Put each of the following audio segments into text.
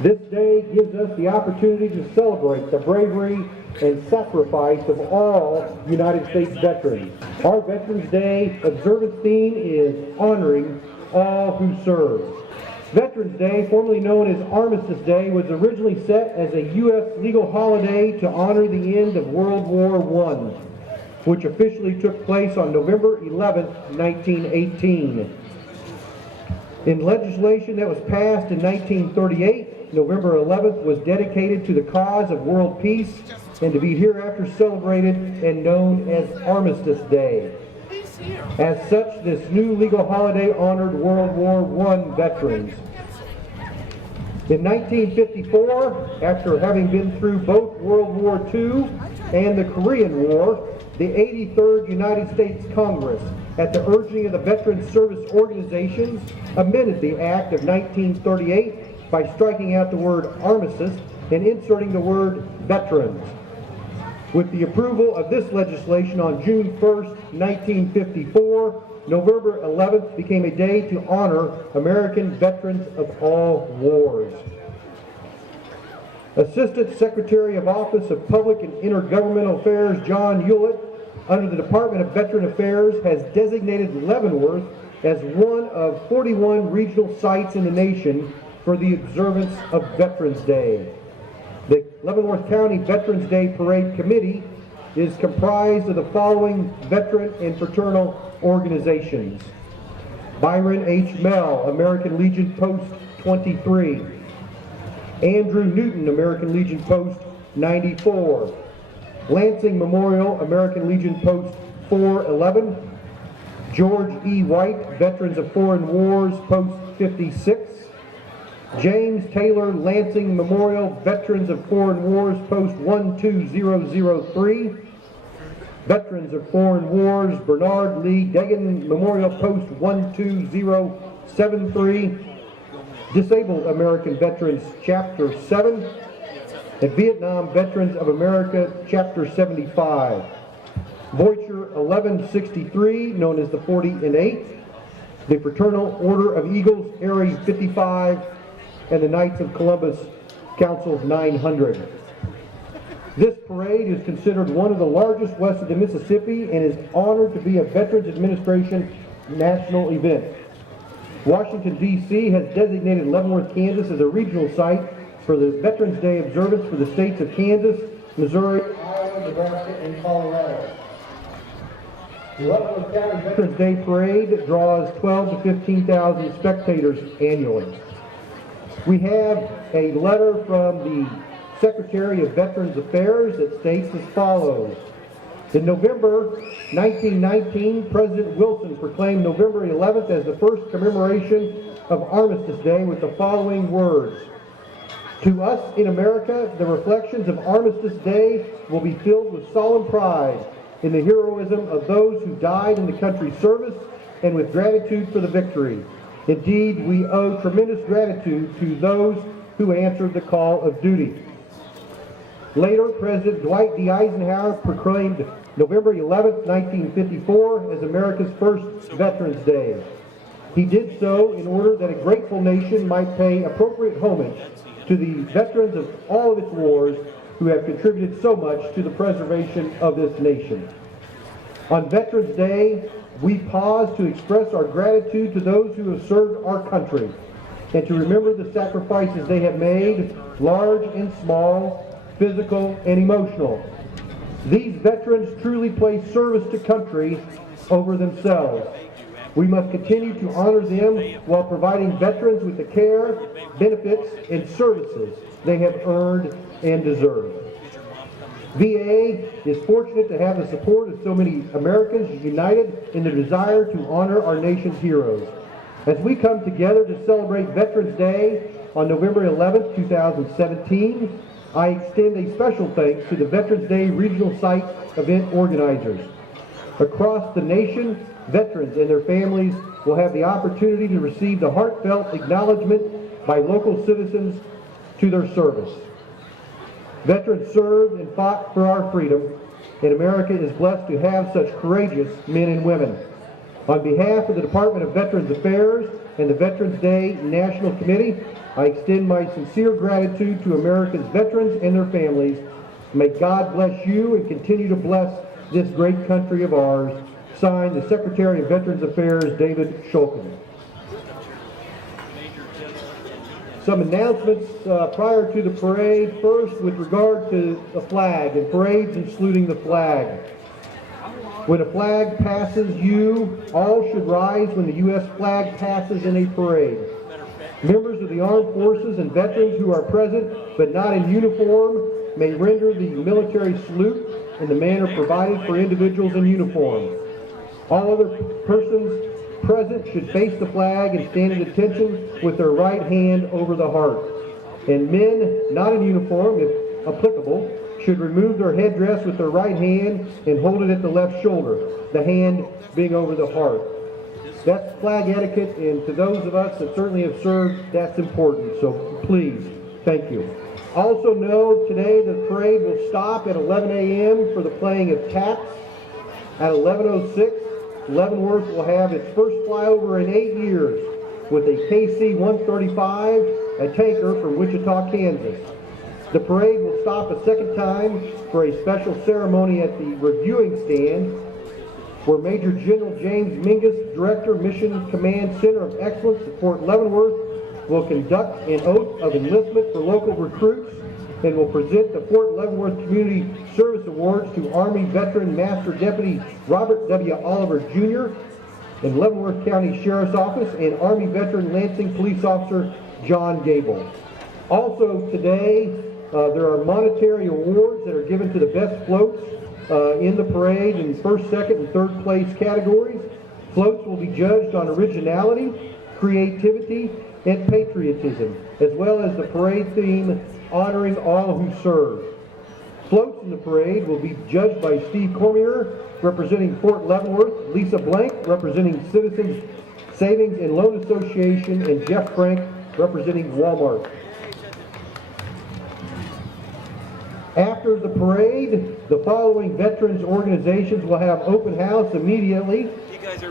This day gives us the opportunity to celebrate the bravery and sacrifice of all United States veterans. Our Veterans Day observance theme is honoring all who serve. Veterans Day, formerly known as Armistice Day, was originally set as a U.S. legal holiday to honor the end of World War I, which officially took place on November 11, 1918. In legislation that was passed in 1938, November 11th was dedicated to the cause of world peace and to be hereafter celebrated and known as Armistice Day. As such, this new legal holiday honored World War I veterans. In 1954, after having been through both World War II and the Korean War, the 83rd United States Congress, at the urging of the Veterans Service Organizations, amended the Act of 1938 by striking out the word armistice and inserting the word veterans. With the approval of this legislation on June 1st, 1954, November 11th became a day to honor American veterans of all wars. Assistant Secretary of Office of Public and Intergovernmental Affairs John Hewlett, under the Department of Veteran Affairs, has designated Leavenworth as one of 41 regional sites in the nation for the observance of Veterans Day. The Leavenworth County Veterans Day Parade Committee is comprised of the following veteran and fraternal organizations: Byron H. Mell, American Legion Post 23; Andrew Newton, American Legion Post 94; Lansing Memorial, American Legion Post 411; George E. White, Veterans of Foreign Wars, Post 56; James Taylor, Lansing Memorial, Veterans of Foreign Wars, Post 12003; Veterans of Foreign Wars, Bernard Lee Dagan Memorial, Post 12073; Disabled American Veterans, Chapter 7; and Vietnam Veterans of America, Chapter 75. Voyager 1163, known as the 40 and 8, the Fraternal Order of Eagles, Area 55, and the Knights of Columbus, Council 900. This parade is considered one of the largest west of the Mississippi and is honored to be a Veterans Administration national event. Washington, D.C. has designated Leavenworth, Kansas as a regional site for the Veterans Day observance for the states of Kansas, Missouri, Iowa, Nebraska, and Colorado. The Leavenworth County Veterans Day Parade draws 12 to 15,000 spectators annually. We have a letter from the Secretary of Veterans Affairs that states as follows. In November 1919, President Wilson proclaimed November 11th as the first commemoration of Armistice Day with the following words: "To us in America, the reflections of Armistice Day will be filled with solemn pride in the heroism of those who died in the country's service and with gratitude for the victory. Indeed, we owe tremendous gratitude to those who answered the call of duty." Later, President Dwight D. Eisenhower proclaimed November 11, 1954 as America's first Veterans Day. He did so in order that a grateful nation might pay appropriate homage to the veterans of all of its wars who have contributed so much to the preservation of this nation. On Veterans Day, we pause to express our gratitude to those who have served our country and to remember the sacrifices they have made, large and small, physical and emotional. These veterans truly place service to country over themselves. We must continue to honor them while providing veterans with the care, benefits, and services they have earned and deserve. VA is fortunate to have the support of so many Americans united in their desire to honor our nation's heroes. As we come together to celebrate Veterans Day on November 11, 2017, I extend a special thanks to the Veterans Day Regional Site event organizers. Across the nation, veterans and their families will have the opportunity to receive the heartfelt acknowledgement by local citizens to their service. Veterans served and fought for our freedom, and America is blessed to have such courageous men and women. On behalf of the Department of Veterans Affairs and the Veterans Day National Committee, I extend my sincere gratitude to America's veterans and their families. May God bless you and continue to bless this great country of ours. Signed, the Secretary of Veterans Affairs, David Shulkin. Some announcements prior to the parade. First, with regard to the flag and parades and saluting the flag. When a flag passes you, all should rise when the U.S. flag passes in a parade. Members of the armed forces and veterans who are present but not in uniform may render the military salute in the manner provided for individuals in uniform. All other persons present should face the flag and stand at attention with their right hand over the heart. And men not in uniform, if applicable, should remove their headdress with their right hand and hold it at the left shoulder, the hand being over the heart. That's flag etiquette, and to those of us that certainly have served, that's important. So please, thank you. Also know today the parade will stop at 11 a.m. for the playing of taps. At 11:06, Leavenworth will have its first flyover in 8 years with a KC-135, a tanker from Wichita, Kansas. The parade will stop a second time for a special ceremony at the reviewing stand where Major General James Mingus, Director, Mission Command Center of Excellence at Fort Leavenworth, will conduct an oath of enlistment for local recruits and will present the Fort Leavenworth Community Service Awards to Army Veteran Master Deputy Robert W. Oliver, Jr. in Leavenworth County Sheriff's Office and Army Veteran Lansing Police Officer John Gable. Also today, there are monetary awards that are given to the best floats in the parade in first, second, and third place categories. Floats will be judged on originality, creativity, and patriotism, as well as the parade theme honoring all who serve. Floats in the parade will be judged by Steve Cormier, representing Fort Leavenworth, Lisa Blank, representing Citizens Savings and Loan Association, and Jeff Frank, representing Walmart. After the parade, the following veterans organizations will have open house immediately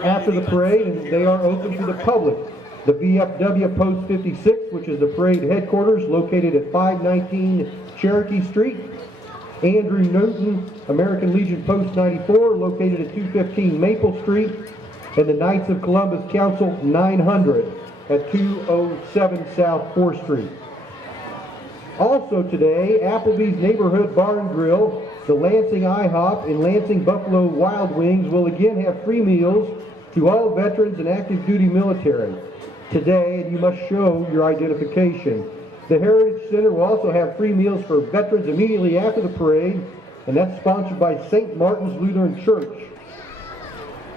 after the parade, and they are open to the public. The VFW Post 56, which is the parade headquarters located at 519 Cherokee Street. Andrew Newton, American Legion Post 94, located at 215 Maple Street. And the Knights of Columbus Council 900 at 207 South 4th Street. Also today, Applebee's Neighborhood Bar and Grill, the Lansing IHOP, and Lansing Buffalo Wild Wings will again have free meals to all veterans and active duty military today, and you must show your identification. The Heritage Center will also have free meals for veterans immediately after the parade, and that's sponsored by St. Martin's Lutheran Church.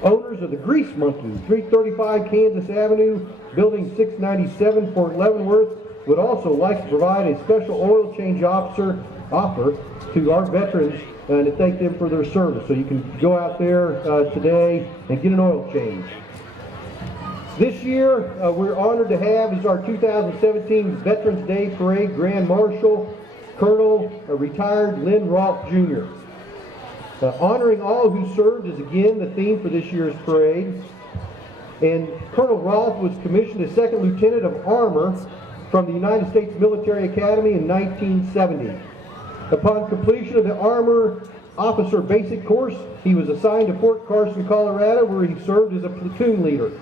Owners of the Grease Monkey, 335 Kansas Avenue, Building 697, Fort Leavenworth, would also like to provide a special oil change offer to our veterans and to thank them for their service. So you can go out there today and get an oil change. This year, we're honored to have as our 2017 Veterans Day Parade Grand Marshal, Colonel retired Lynn Roth, Jr. Honoring all who served is again the theme for this year's parade. And Colonel Roth was commissioned as Second Lieutenant of Armor from the United States Military Academy in 1970. Upon completion of the Armor Officer Basic Course, he was assigned to Fort Carson, Colorado, where he served as a platoon leader.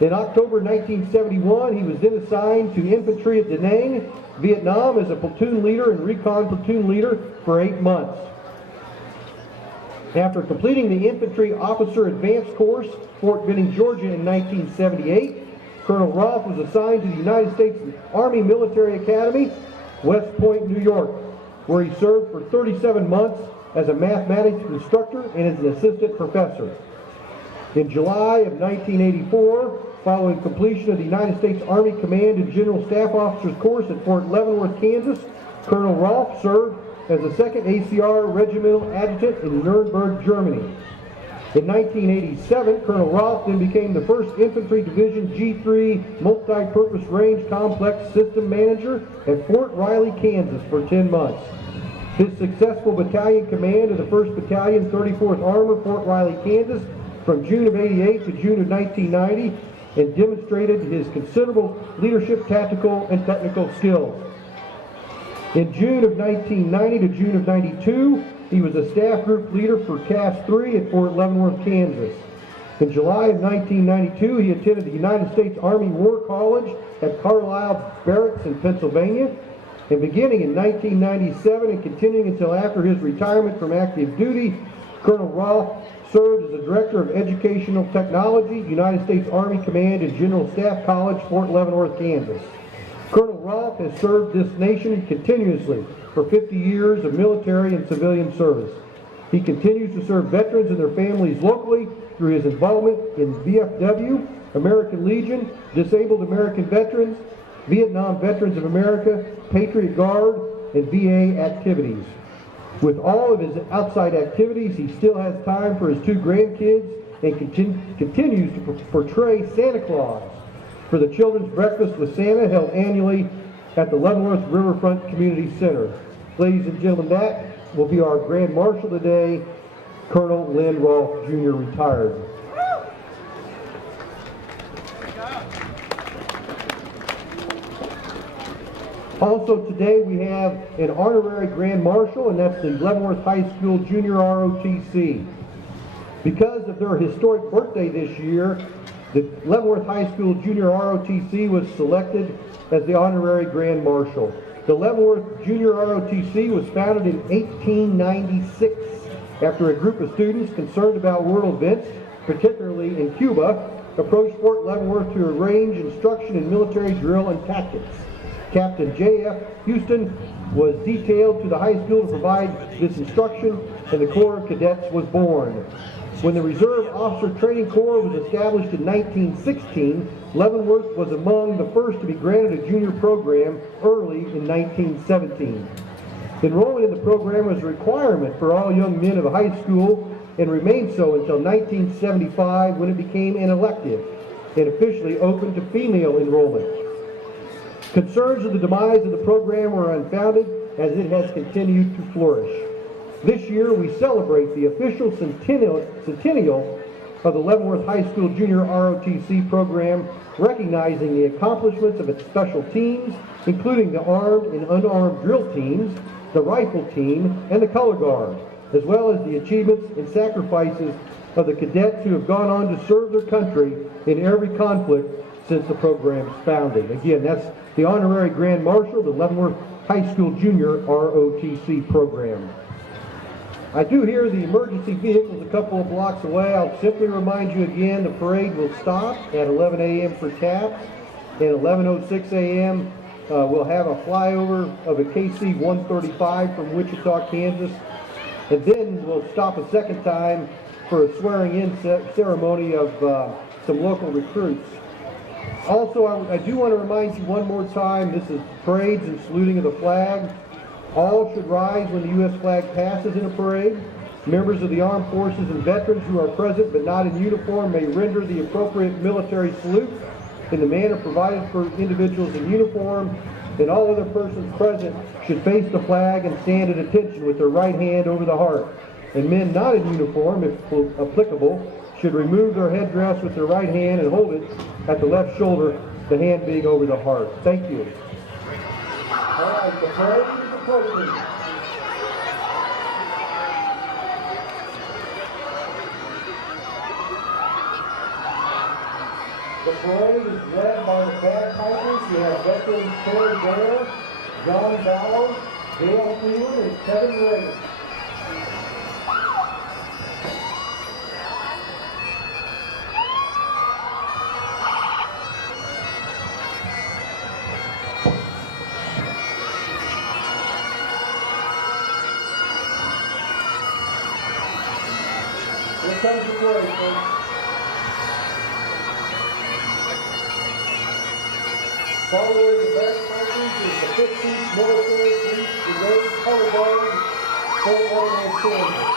In October 1971, he was then assigned to infantry at Da Nang, Vietnam, as a platoon leader and recon platoon leader for 8 months. After completing the Infantry Officer Advanced Course, Fort Benning, Georgia in 1978, Colonel Roth was assigned to the United States Army Military Academy, West Point, New York, where he served for 37 months as a mathematics instructor and as an assistant professor. In July of 1984, following completion of the United States Army Command and General Staff Officers course at Fort Leavenworth, Kansas, Colonel Roth served as the 2nd ACR Regimental Adjutant in Nuremberg, Germany. In 1987, Colonel Roth then became the 1st Infantry Division G3 Multi-Purpose Range Complex System Manager at Fort Riley, Kansas for 10 months. His successful battalion command of the 1st Battalion, 34th Armor, Fort Riley, Kansas, from June of '88 to June of 1990, and demonstrated his considerable leadership, tactical, and technical skills. In June of 1990 to June of 92, he was a staff group leader for Cass 3 at Fort Leavenworth, Kansas. In July of 1992, he attended the United States Army War College at Carlisle Barracks in Pennsylvania. And beginning in 1997 and continuing until after his retirement from active duty, Colonel Roth served as the Director of Educational Technology, United States Army Command and General Staff College, Fort Leavenworth, Kansas. Colonel Roth has served this nation continuously for 50 years of military and civilian service. He continues to serve veterans and their families locally through his involvement in VFW, American Legion, Disabled American Veterans, Vietnam Veterans of America, Patriot Guard, and VA activities. With all of his outside activities, he still has time for his 2 grandkids and continues to portray Santa Claus for the Children's Breakfast with Santa held annually at the Leavenworth Riverfront Community Center. Ladies and gentlemen, that will be our Grand Marshal today, Colonel Lynn Roth, Jr., retired. Also today we have an honorary Grand Marshal, and that's the Leavenworth High School Junior ROTC. Because of their historic birthday this year, the Leavenworth High School Junior ROTC was selected as the honorary Grand Marshal. The Leavenworth Junior ROTC was founded in 1896 after a group of students concerned about world events, particularly in Cuba, approached Fort Leavenworth to arrange instruction in military drill and tactics. Captain J.F. Houston was detailed to the high school to provide this instruction, and the Corps of Cadets was born. When the Reserve Officer Training Corps was established in 1916, Leavenworth was among the first to be granted a junior program early in 1917. Enrollment in the program was a requirement for all young men of high school and remained so until 1975, when it became an elective and officially opened to female enrollment. Concerns of the demise of the program were unfounded, as it has continued to flourish. This year we celebrate the official centennial of the Leavenworth High School Junior ROTC program, recognizing the accomplishments of its special teams, including the armed and unarmed drill teams, the rifle team, and the color guard, as well as the achievements and sacrifices of the cadets who have gone on to serve their country in every conflict since the program's founding. Again, that's the honorary Grand Marshal, the Leavenworth High School Junior ROTC program. I do hear the emergency vehicles a couple of blocks away. I'll simply remind you again, the parade will stop at 11 a.m. for taps, and 11:06 a.m. We'll have a flyover of a KC-135 from Wichita, Kansas, and then we'll stop a second time for a swearing-in ceremony of some local recruits. Also, I do want to remind you one more time, this is parades and saluting of the flag. All should rise when the U.S. flag passes in a parade. Members of the armed forces and veterans who are present but not in uniform may render the appropriate military salute in the manner provided for individuals in uniform, and all other persons present should face the flag and stand at attention with their right hand over the heart. And men not in uniform, if applicable, should remove their headdress with their right hand and hold it at the left shoulder, the hand being over the heart. Thank you. All right, the parade is approaching. The parade is led by the bagpipers. We have veterans Terry Dare, John Ballard, Dale Freeland, and Kevin Reagan. Here comes the parade, folks. Following the bagpipers is the 15th Military Police Brigade Color Guard, Fort Leavenworth, Kansas.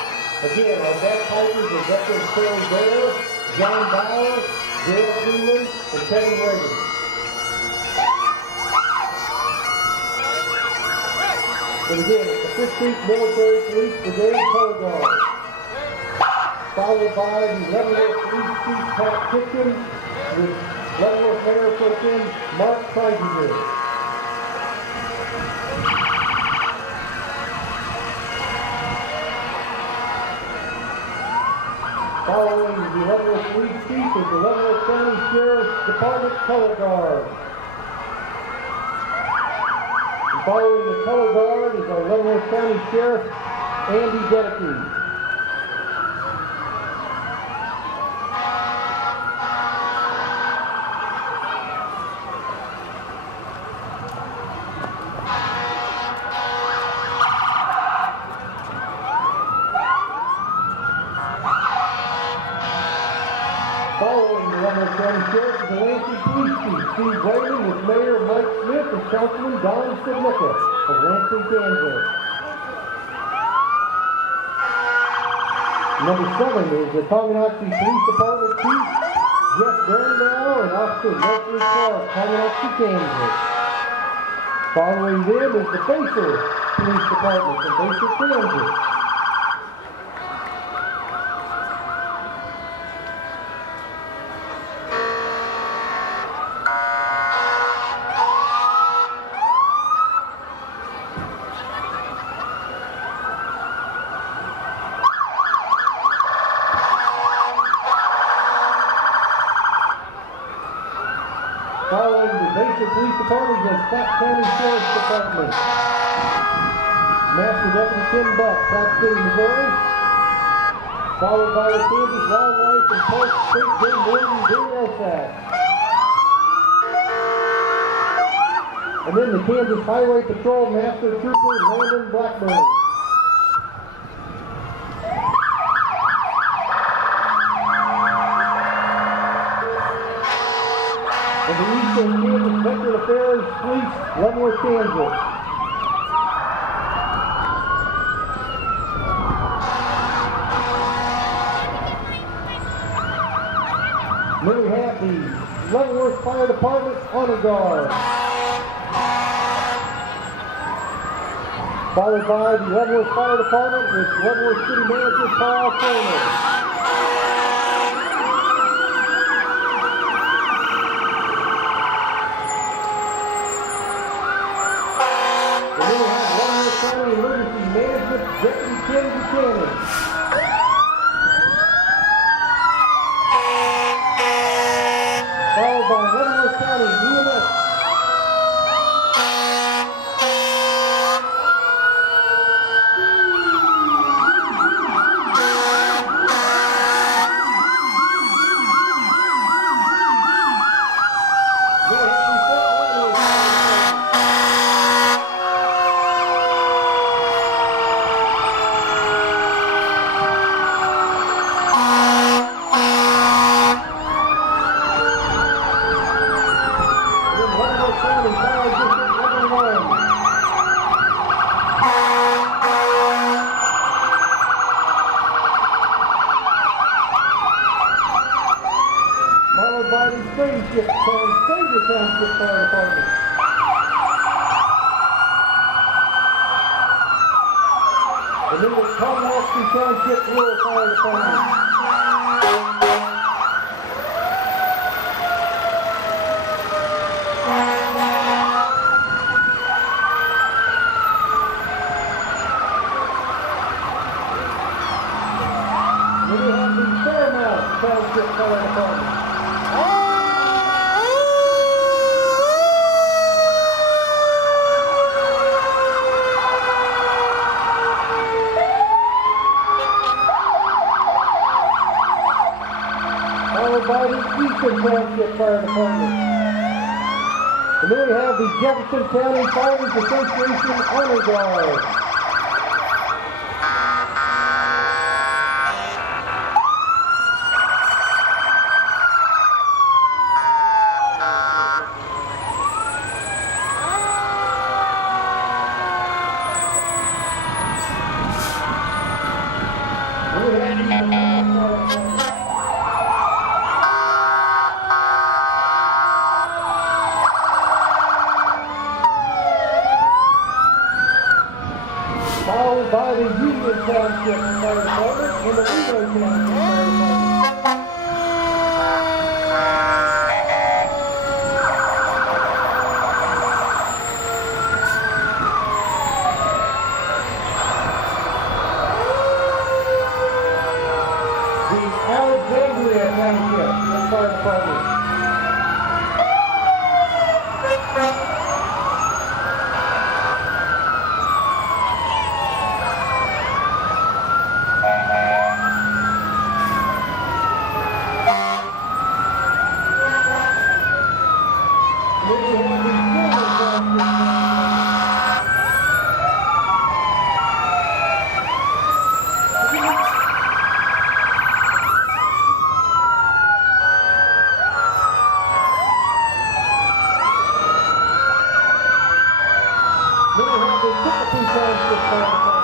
Again, our bagpipers are veterans Terry Dare, John Bauer, Dale Freeland, and Kevin Reagan. And again, it's the 15th Military Police Brigade Color Guard, followed by the Leavenworth Police Chief Pat Kitchen with Leavenworth Mayor Pro Tem Mark Preisinger. Following the Leavenworth Police Chief is the Leavenworth County Sheriff's Department Color Guard. And following the Color Guard is our Leavenworth County Sheriff, Andy Dedeke. Following the Leavenworth County Sheriff is the Lansing Police Chief, Steve Whalen, with Mayor Mike Smith and Councilman Don Sidnicka of Lansing, Kansas. Number 7 is the Tonganoxie Police Department Chief, Jeff Brandow, and Officer Leslie Clark, Tonganoxie, Kansas. Following them is the Baser Police Department from Baser, Kansas. Following the Baser Police Department is the Platte County Sheriff's Department. Master Deputy Tim Buck, Platte City, Missouri. Followed by the Kansas Wildlife and Park State Game Warden, Gary Elsack. And then the Kansas Highway Patrol Master Trooper, Landon Blackburn. And the Eastern Kansas Veteran Affairs Police, Leavenworth, Kansas. Then we have the Leavenworth Fire Department Honor Guard. Followed by the Leavenworth Fire Department with Leavenworth City Manager Paul Turner. County Emergency Management Deputy Tim Buchanan. Followed by Leavenworth County EMS. Followed by the Sager Township Fire Department. And then the Tonganoxie Township Rural Fire Department. Then we have the Fairmount Township Fire Department. Followed by the Eastern Township Fire Department. And then we have the Jefferson County Fighters Association Honor Guard. Followed by the Union Township Fire Department and the Reno Township Fire Department. have the Chicopee Township Fire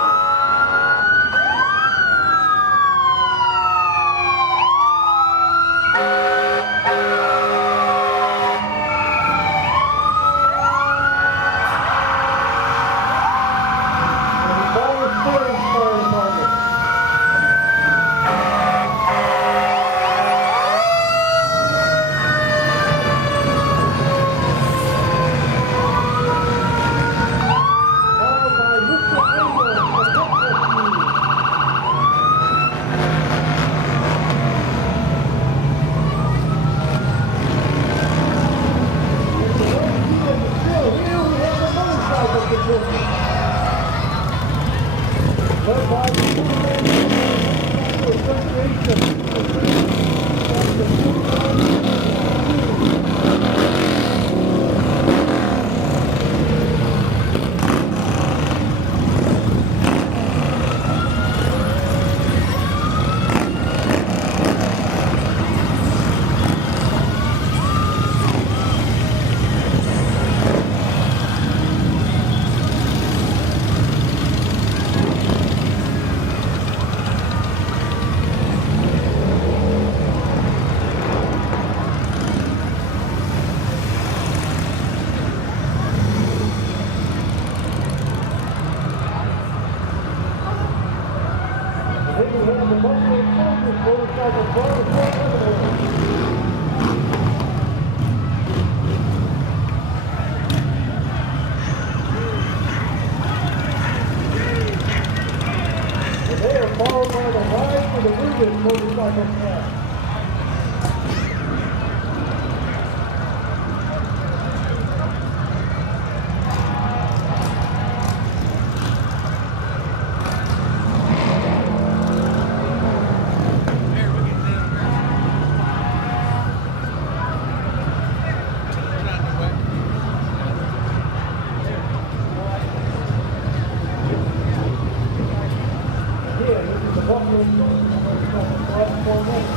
Department.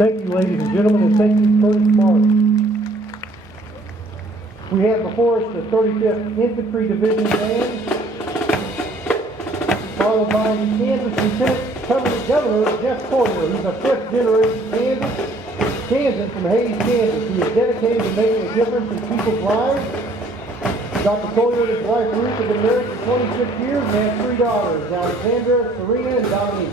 Thank you, ladies and gentlemen, and thank you, Curtis Mark. We have before us the 35th Infantry Division Band, followed by the Kansas Lieutenant Governor Jeff Porter, who's a fifth-generation Kansan from Hays, Kansas, who is dedicated to making a difference in people's lives. Dr. Collier and his wife Ruth have been married for 26 years and have 3 daughters, Alexandra, Serena, and Dominique.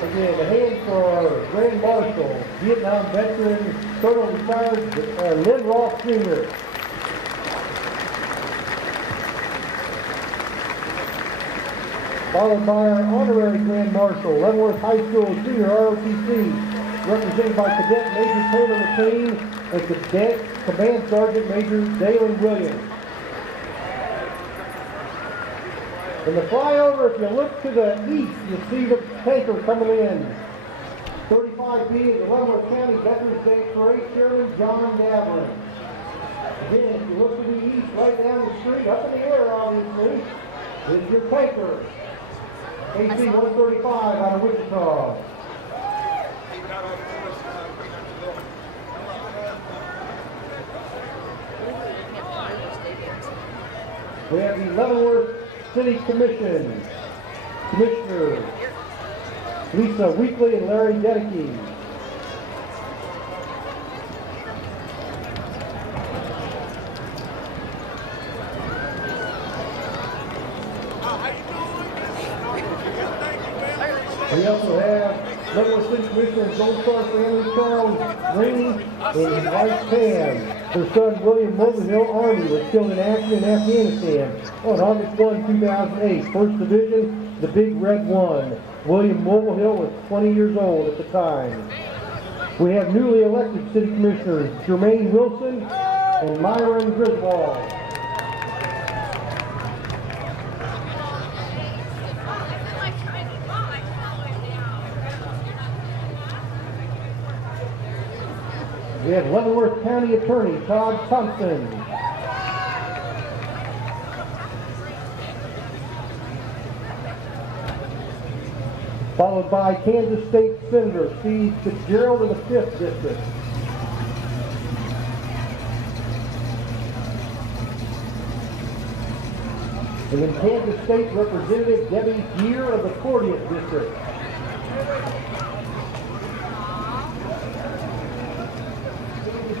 Again, a hand for our Grand Marshal, Vietnam veteran, Colonel retired Roth Jr. Followed by our honorary Grand Marshal, Leavenworth High School Junior ROTC, represented by Cadet Major Taylor McLean and Cadet Command Sergeant Major Dalen Williams. In the flyover, if you look to the east, you'll see the tanker coming in. 35B is the Leavenworth County Veterans Day Parade Chairman, John Davlin. Again, if you look to the east, right down the street, up in the air obviously, is your tanker. AC 135 out of Wichita. We have the Leavenworth City Commission, Commissioner Lisa Weekly and Larry Dedeke. We also have Leavenworth City Commissioner Gold Star family Charles Green and his wife Pam. Their son William Mulvihill Army was killed in action in Afghanistan on August 1, 2008. 1st Division, the Big Red One. William Mulvihill was 20 years old at the time. We have newly elected city commissioners Jermaine Wilson and Myron Griswold. We have Leavenworth County Attorney Todd Thompson. Followed by Kansas State Senator Steve Fitzgerald of the 5th District. And then Kansas State Representative Debbie Geer of the 40th District.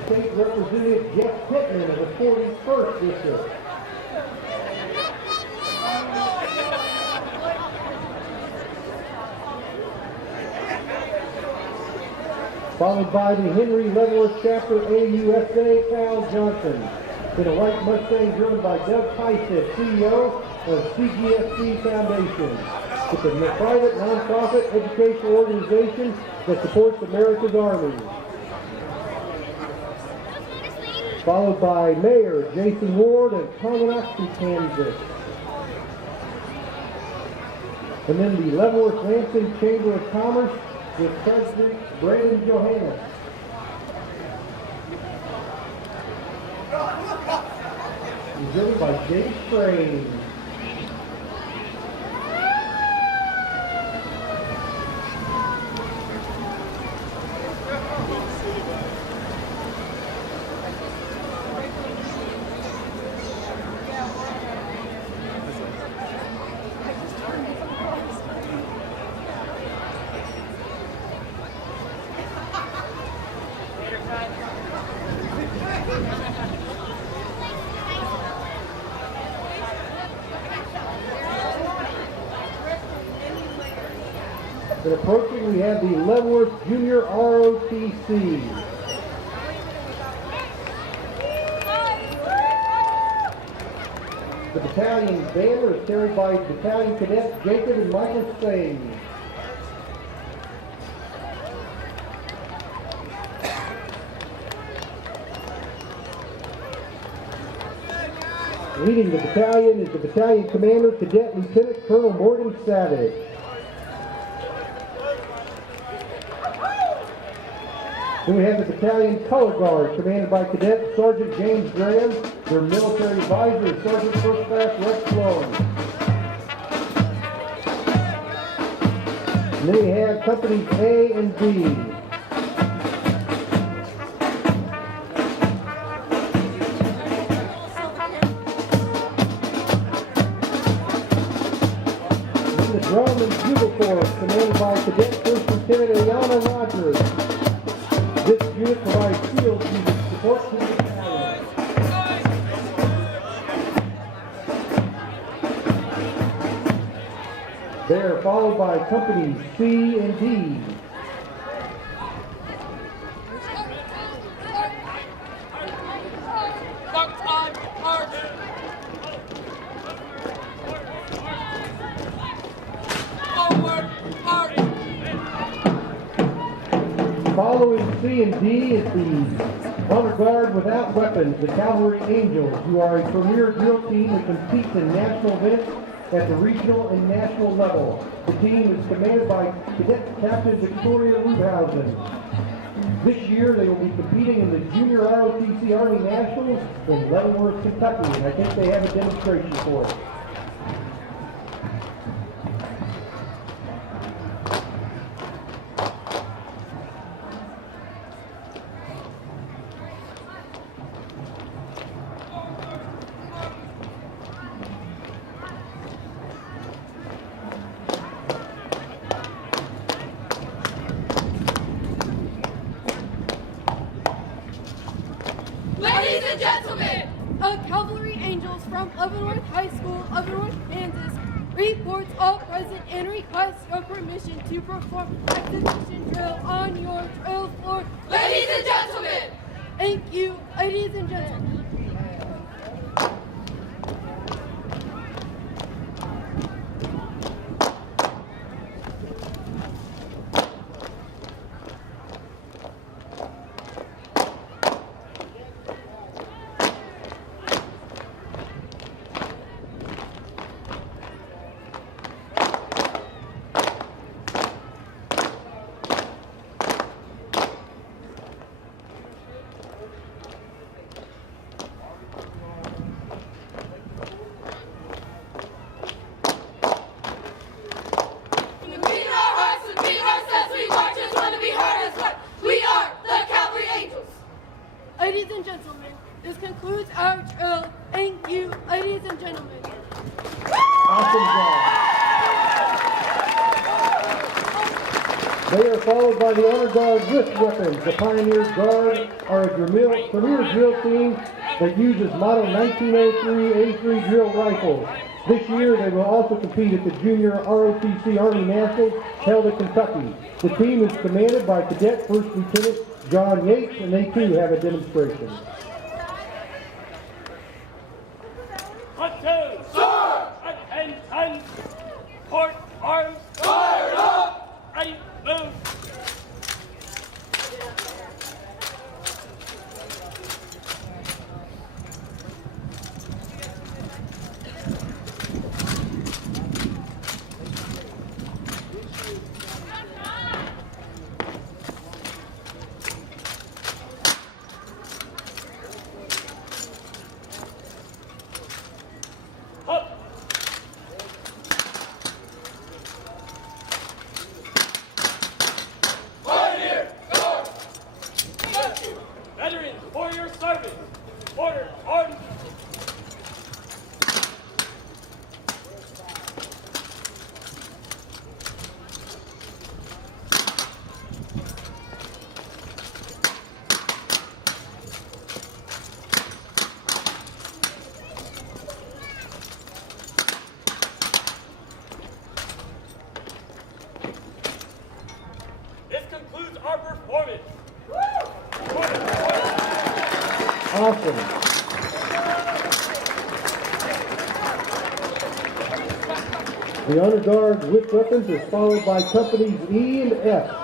State Representative Jeff Pittman of the 41st District. Followed by the Henry Leavenworth Chapter AUSA, Cal Johnson, in a white Mustang driven by Doug Heiseth, CEO of CGSC Foundation. It's a private, nonprofit educational organization that supports America's Army. Followed by Mayor Jason Ward of Tonganoxie, Kansas. And then the Leavenworth Lansing Chamber of Commerce with President Brandon Johannes. Presented by Jay Sprague. And approaching, we have the Leavenworth Junior ROTC. The battalion's banner is carried by Battalion Cadets Jacob and Michael Singh. Leading the battalion is the battalion commander, Cadet Lieutenant Colonel Morgan Savage. Then we have the battalion color guard, commanded by Cadet Sergeant James Graham. Their military advisor is Sergeant First Class Rex Sloan. And then we have companies A and B. Drum and Bugle Corps, commanded by Cadet First Lieutenant Ayana Rogers. This unit provides field music support to the battalion. They are followed by companies C and D. Following C and D is the Honor Guard Without Weapons, the Cavalry Angels, who are a premier drill team that competes in national events at the regional and national level. The team is commanded by Cadet Captain Victoria Ruthhausen. This year they will be competing in the Junior ROTC Army Nationals in Leavenworth, Kentucky, and I think they have a demonstration for it. Ladies and gentlemen, a Cavalry Angels from Leavenworth High School, Leavenworth, Kansas, reports all present and requests your permission to perform exhibition drill on your drill floor. Ladies and gentlemen! Thank you, ladies and gentlemen. Ladies and gentlemen, this concludes our drill. Thank you, ladies and gentlemen. Awesome job. They are followed by the Honor Guard with weapons. The Pioneer Guard are a premier drill team that uses Model 1903 A3 drill rifles. This year they will also compete at the Junior ROTC Army Nationals held in Kentucky. The team is commanded by Cadet First Lieutenant John Yates, and they too have a demonstration. Platoon! Sir! Attention! Port arms! Fired up! Right move! Veterans, for your service! Order, arms! This concludes our performance. Awesome. The Honor Guard with weapons is followed by companies E and F.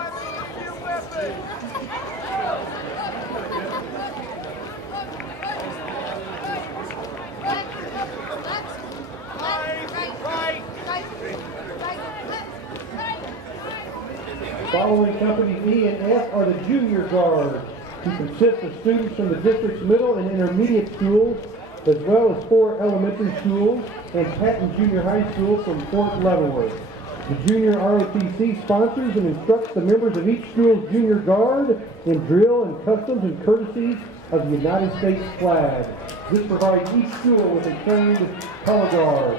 Following companies E and F are the junior guard, who consist of students from the district's middle and intermediate schools, as well as 4 elementary schools and Patton Junior High School from Fort Leavenworth. The junior ROTC sponsors and instructs the members of each school's junior guard in drill and customs and courtesies of the United States flag. This provides each school with a trained color guard.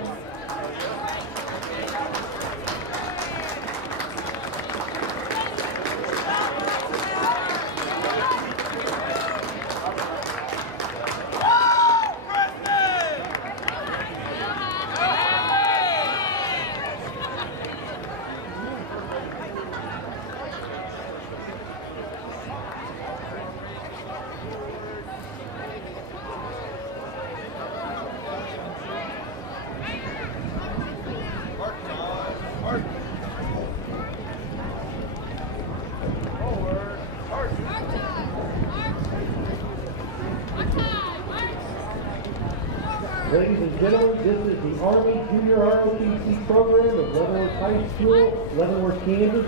Ladies and gentlemen, this is the Army Junior ROTC program of Leavenworth High School, Leavenworth, Kansas.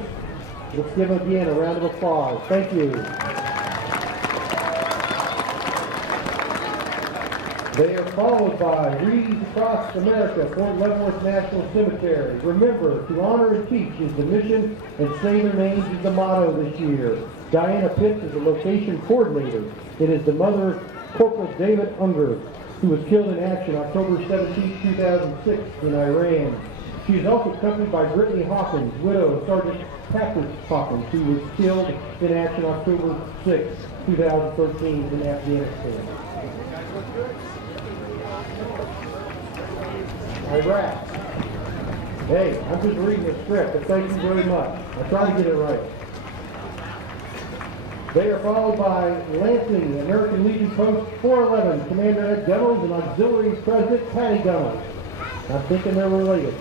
Let's give them again a round of applause. Thank you. They are followed by Wreaths Across America, Fort Leavenworth National Cemetery. Remember, to honor and teach is the mission, and say their names is the motto this year. Diana Pitts is the location coordinator. It is the mother, Corporal David Unger, who was killed in action October 17, 2006 in Iran. She is also accompanied by Brittany Hawkins, widow of Sergeant Patrick Hawkins, who was killed in action October 6, 2013 in Afghanistan. Iraq. Hey, I'm just reading the script, but thank you very much. I tried to get it right. They are followed by Lansing, American Legion Post 411, Commander Ed Gunnels and Auxiliary President Patty Gunnels. I'm thinking they're related.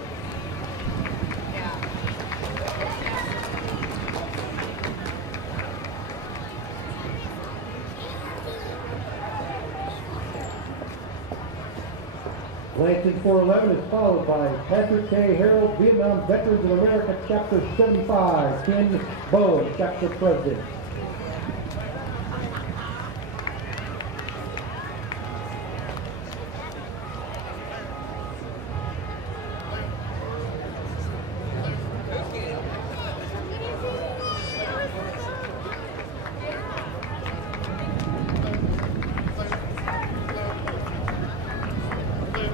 Lansing 411 is followed by Patrick K. Harold, Vietnam Veterans of America, Chapter 75, Ken Bowen, Chapter President.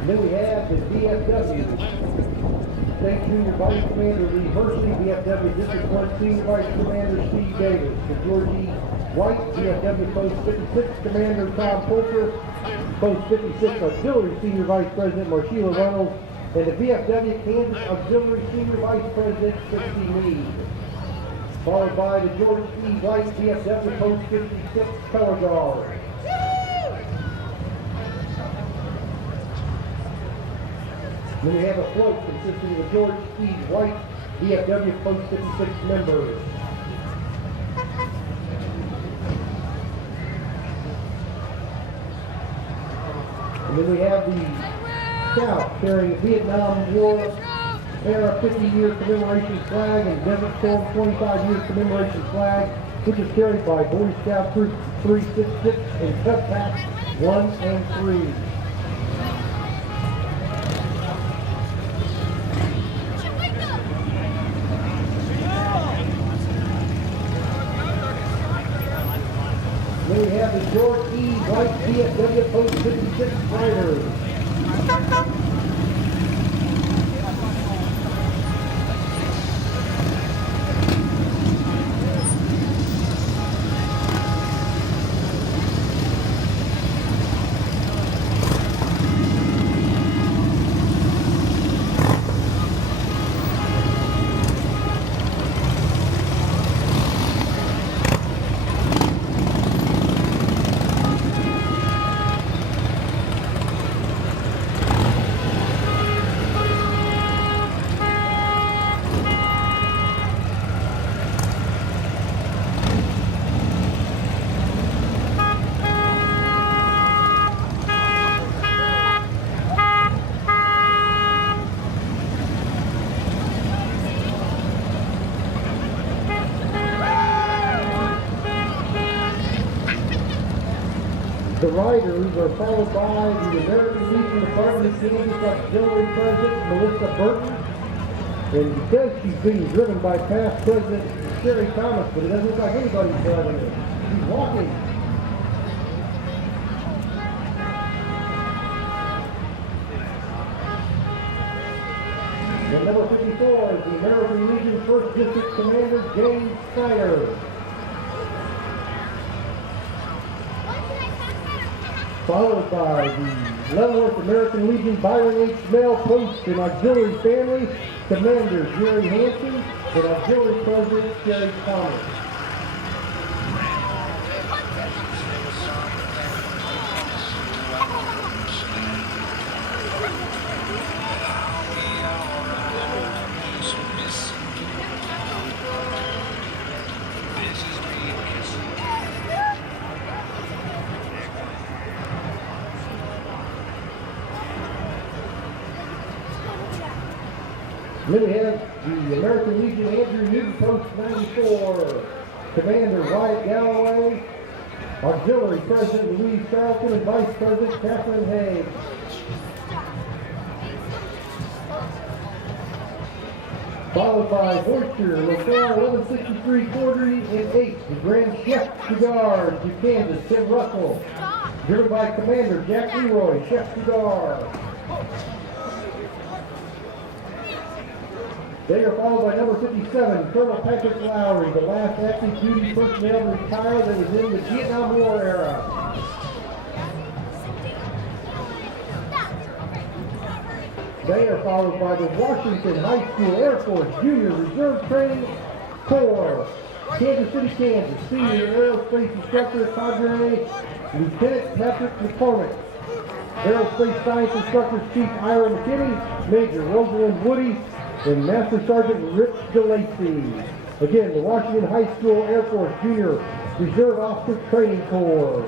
Then we have the DFW, State Junior Vice Commander Lee Hershey, DFW District 1 Senior Vice Commander Steve Davis, the George E. White, DFW Post 56 Commander Tom Polker, Post 56 Auxiliary Senior Vice President Marshela Reynolds, and the VFW Kansas Auxiliary Senior Vice President Christy Meade. Followed by the George E. White, DFW Post 56 Color Guard. Then we have a float consisting of the George E. White, VFW Post 56 members. And then we have the Scout carrying a Vietnam War era 50-year commemoration flag and Desert Storm 25-year commemoration flag, which is carried by Boy Scout Troop 366 and Cub Packs 1 and 3. Then we have the George E. White VFW Post 56 Fighters. riders are followed by the American Legion Department of Kansas Auxiliary President Melissa Burton. And it says she's being driven by past President Sherry Thomas, but it doesn't look like anybody's driving her. She's walking. And number 54 is the American Legion 1st District Commander James Steiner. Followed by the Leavenworth American Legion Byron H. Male Post and Auxiliary Family Commander Jerry Hanson and Auxiliary President Sherry Thomas. And then we have the American Legion Andrew Newton Post 94, Commander Wyatt Galloway, Auxiliary President Louise Charlton, and Vice President Catherine Hay. Followed by Voiture, Locale 1163 Quarterly, and 8, the Grand Chef Cigar, to Kansas, Tim Russell. Driven by Commander Jack Leroy, Chef Cigar. They are followed by number 57, Colonel Patrick Lowry, the last active duty personnel to retire that was in the Vietnam War era. They are followed by the Washington High School Air Force Junior Reserve Training Corps, Kansas City, Kansas, Senior Aerospace Instructor Cadre Lieutenant Patrick McCormick. Aerospace Science Instructor Chief Ira McKinney, Major Rosalind Woody, and Master Sergeant Rich DeLacy. Again, the Washington High School Air Force Junior Reserve Officer Training Corps.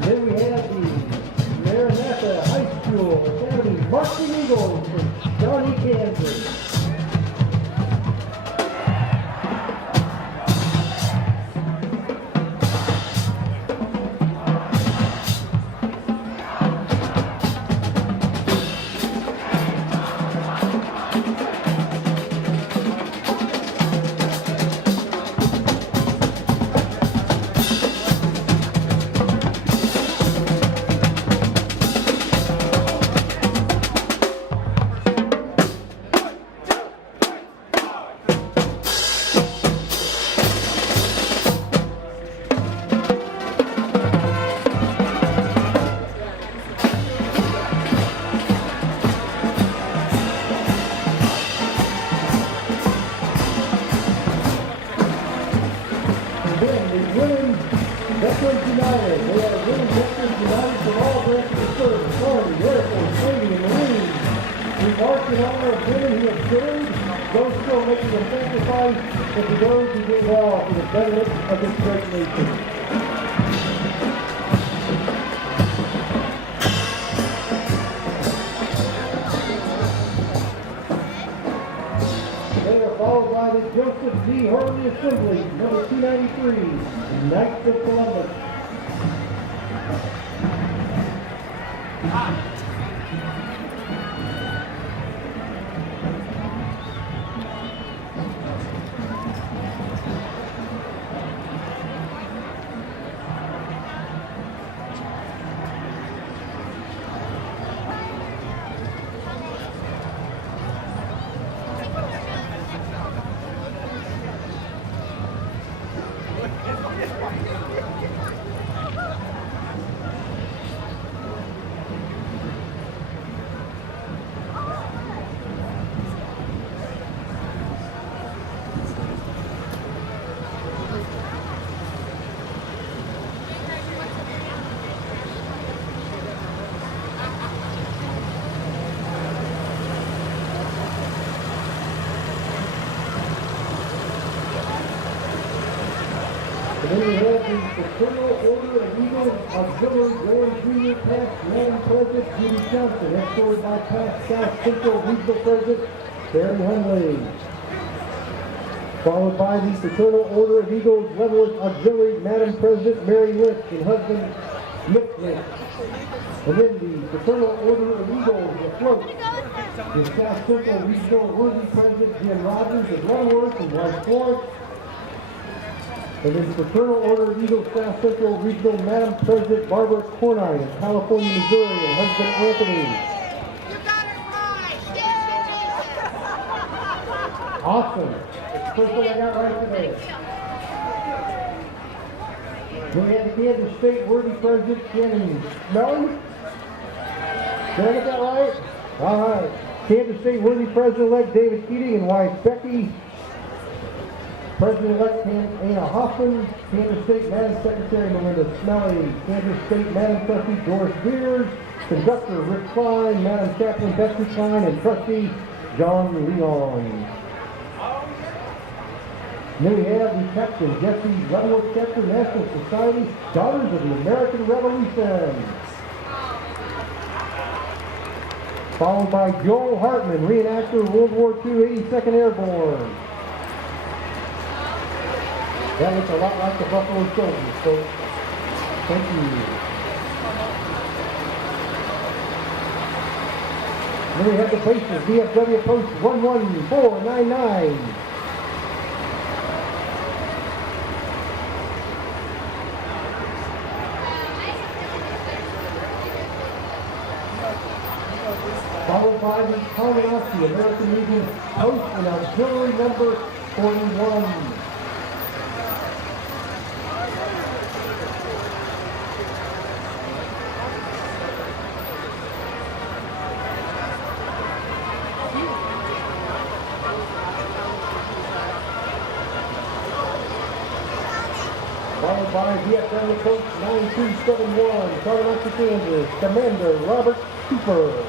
Then we have the Maranatha High School Academy Marching Eagles from Shawnee, Kansas. Veterans United. They are women Veterans United from all branches of service, Army, Air Force, Navy, and Marines. We march in honor of women who have served, those still making a sacrifice, and to those who did well for the betterment of this great nation. They are followed by the Joseph D. Harley Assembly, number 293, Knights of Columbus. And then we have the Fraternal Order of Eagle Auxiliary Grand Junior past Madam President Judy Johnson, escorted by past South Central Regional President Barry Hunley. Followed by the Fraternal Order of Eagles Leavenworth Auxiliary Madam President Mary Lynch and husband Mick Lynch. And then the Fraternal Order of Eagles afloat, the South Central Regional Worthy President Jim Rogers of Leavenworth and wife Florence. And then the Fraternal Order of Eagles South Central Regional Madam President Barbara Cornine of California, Missouri and husband Anthony. You got it right! Yay! Awesome. It's the first one I got right today. Then we have the Kansas State Worthy President Shannon Mellon. Did I get that right? All right. Kansas State Worthy President-elect David Keating and wife Becky. President-elect Anna Hoffman. Kansas State Madam Secretary Melinda Smelly. Kansas State Madam Trustee Doris Beers. Conductor Rick Klein. Madam Chaplain Betsy Klein. And Trustee John Leon. And then we have the Captain Jesse Leavenworth Chapter National Society Daughters of the American Revolution. Followed by Joel Hartman, reenactor World War II, 82nd Airborne. That looks a lot like the Buffalo Soldiers, folks. Thank you. Then we have the bases, VFW Post 11499. Followed by the Kaneohe American Legion Post and Auxiliary number 41. Followed by VFW Post 9271, Kaneohe, Kansas, Commander Robert Cooper.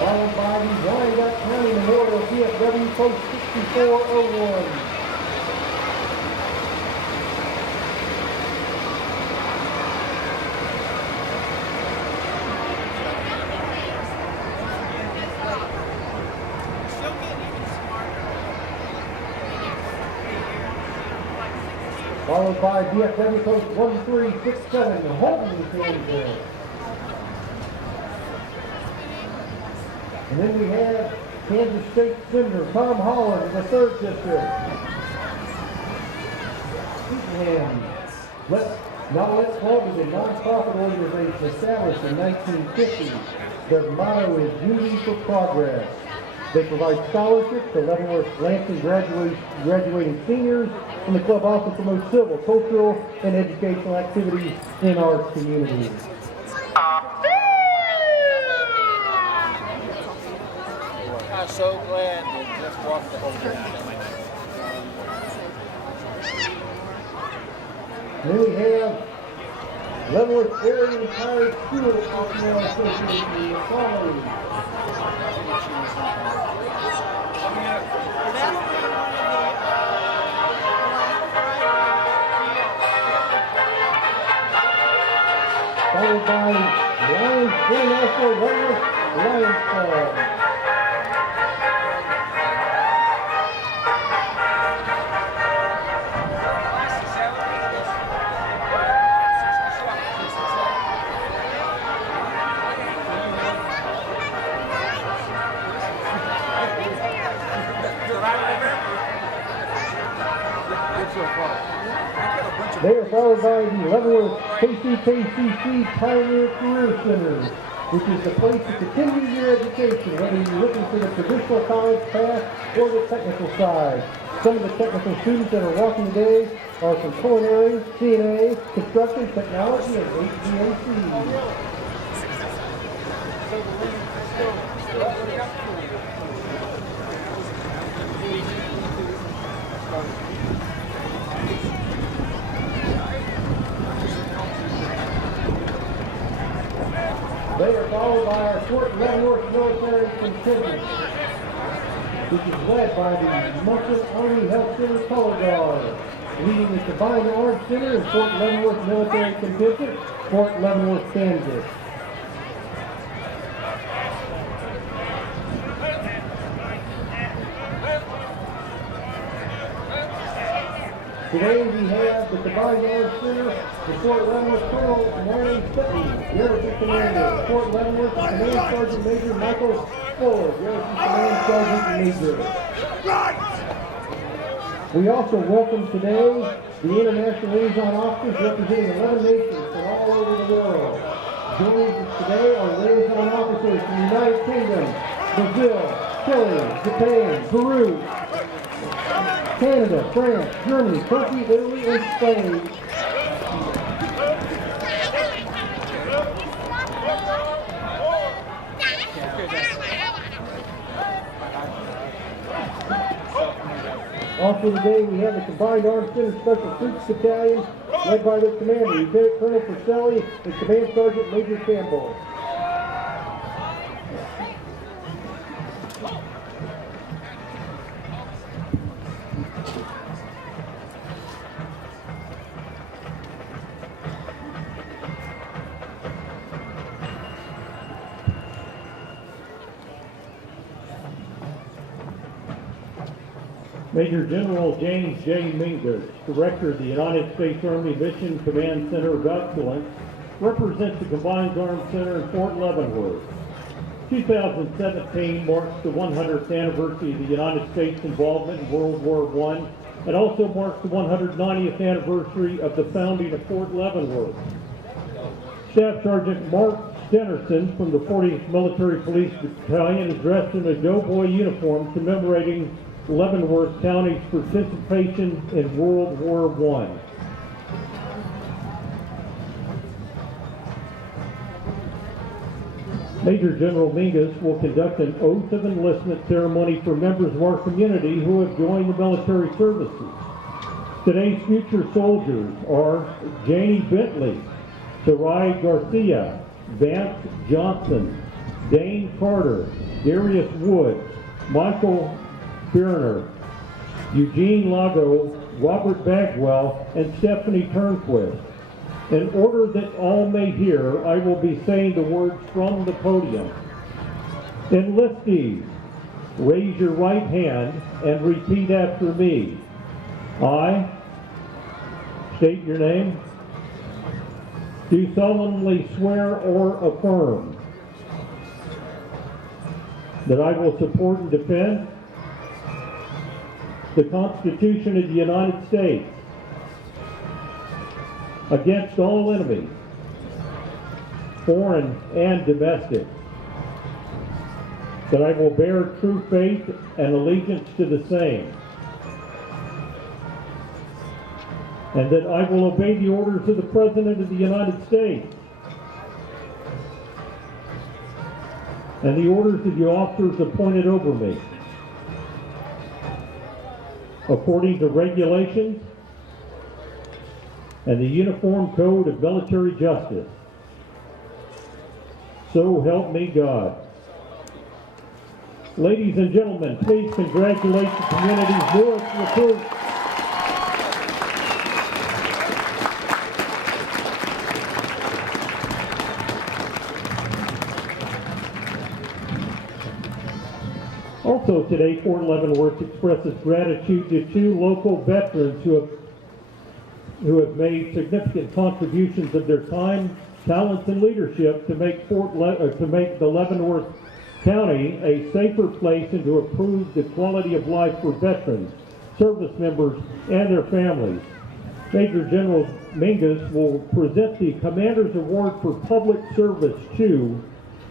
Followed by the Wyandotte County Memorial VFW Post 6401. Followed by VFW Post 1367, Holton, Kansas. And then we have Kansas State Senator Tom Holland in the 3rd District. Now Let's Club is a non-profit organization established in 1950. Their motto is Unity for Progress. They provide scholarships to Leavenworth Lansing graduating seniors, and the club also promotes civil, cultural, and educational activities in our community. I'm so glad they just walked the whole day. Then we have Leavenworth Area Retired School Personnel Association, the following. Followed by Lions International Leavenworth Lions Club. They are followed by the Leavenworth KCKCC Pioneer Career Center, which is the place to continue your education, whether you're looking for the traditional college path or the technical side. Some of the technical students that are walking today are from culinary, CNA, construction, technology, and HVAC. They are followed by our Fort Leavenworth military contingent, which is led by the Muslim Army Health Center Color Guard, leading the Combined Arms Center and Fort Leavenworth military contingent, Fort Leavenworth, Kansas. Today we have the Combined Arms Center, the Fort Leavenworth Colonel Marion Sutton, Garrison Commander, Fort Leavenworth Command Sergeant Major Michael Fuller, Garrison Command Sergeant Major. We also welcome today the International Liaison Officers representing 11 nations from all over the world. Joining us today are liaison officers from the United Kingdom, Brazil, Chile, Japan, Peru, Canada, France, Germany, Turkey, Italy, and Spain. Also today we have the Combined Arms Center Special Troops Battalion, led by their commander, Lieutenant Colonel Purcelli and Command Sergeant Major Campbell. Major General James J. Mingus, Director of the United States Army Mission Command Center of Excellence, represents the Combined Arms Center in Fort Leavenworth. 2017 marks the 100th anniversary of the United States involvement in World War I, and also marks the 190th anniversary of the founding of Fort Leavenworth. Staff Sergeant Mark Stenerson from the 40th Military Police Battalion is dressed in a doughboy uniform commemorating Leavenworth County's participation in World War I. Major General Mingus will conduct an oath of enlistment ceremony for members of our community who have joined the military services. Today's future soldiers are Janie Bentley, Sarai Garcia, Vance Johnson, Dane Carter, Darius Woods, Michael Bierner, Eugene Lago, Robert Bagwell, and Stephanie Turnquist. In order that all may hear, I will be saying the words from the podium. Enlistees, raise your right hand and repeat after me. I, state your name, do solemnly swear or affirm that I will support and defend the Constitution of the United States against all enemies, foreign and domestic, that I will bear true faith and allegiance to the same, and that I will obey the orders of the President of the United States and the orders of the officers appointed over me, according to regulations and the Uniform Code of Military Justice. So help me God. Ladies and gentlemen, please congratulate the community's newest recruits. Also today, Fort Leavenworth expresses gratitude to 2 local veterans who have made significant contributions of their time, talents, and leadership to make the Leavenworth County a safer place and to improve the quality of life for veterans, service members, and their families. Major General Mingus will present the Commander's Award for Public Service to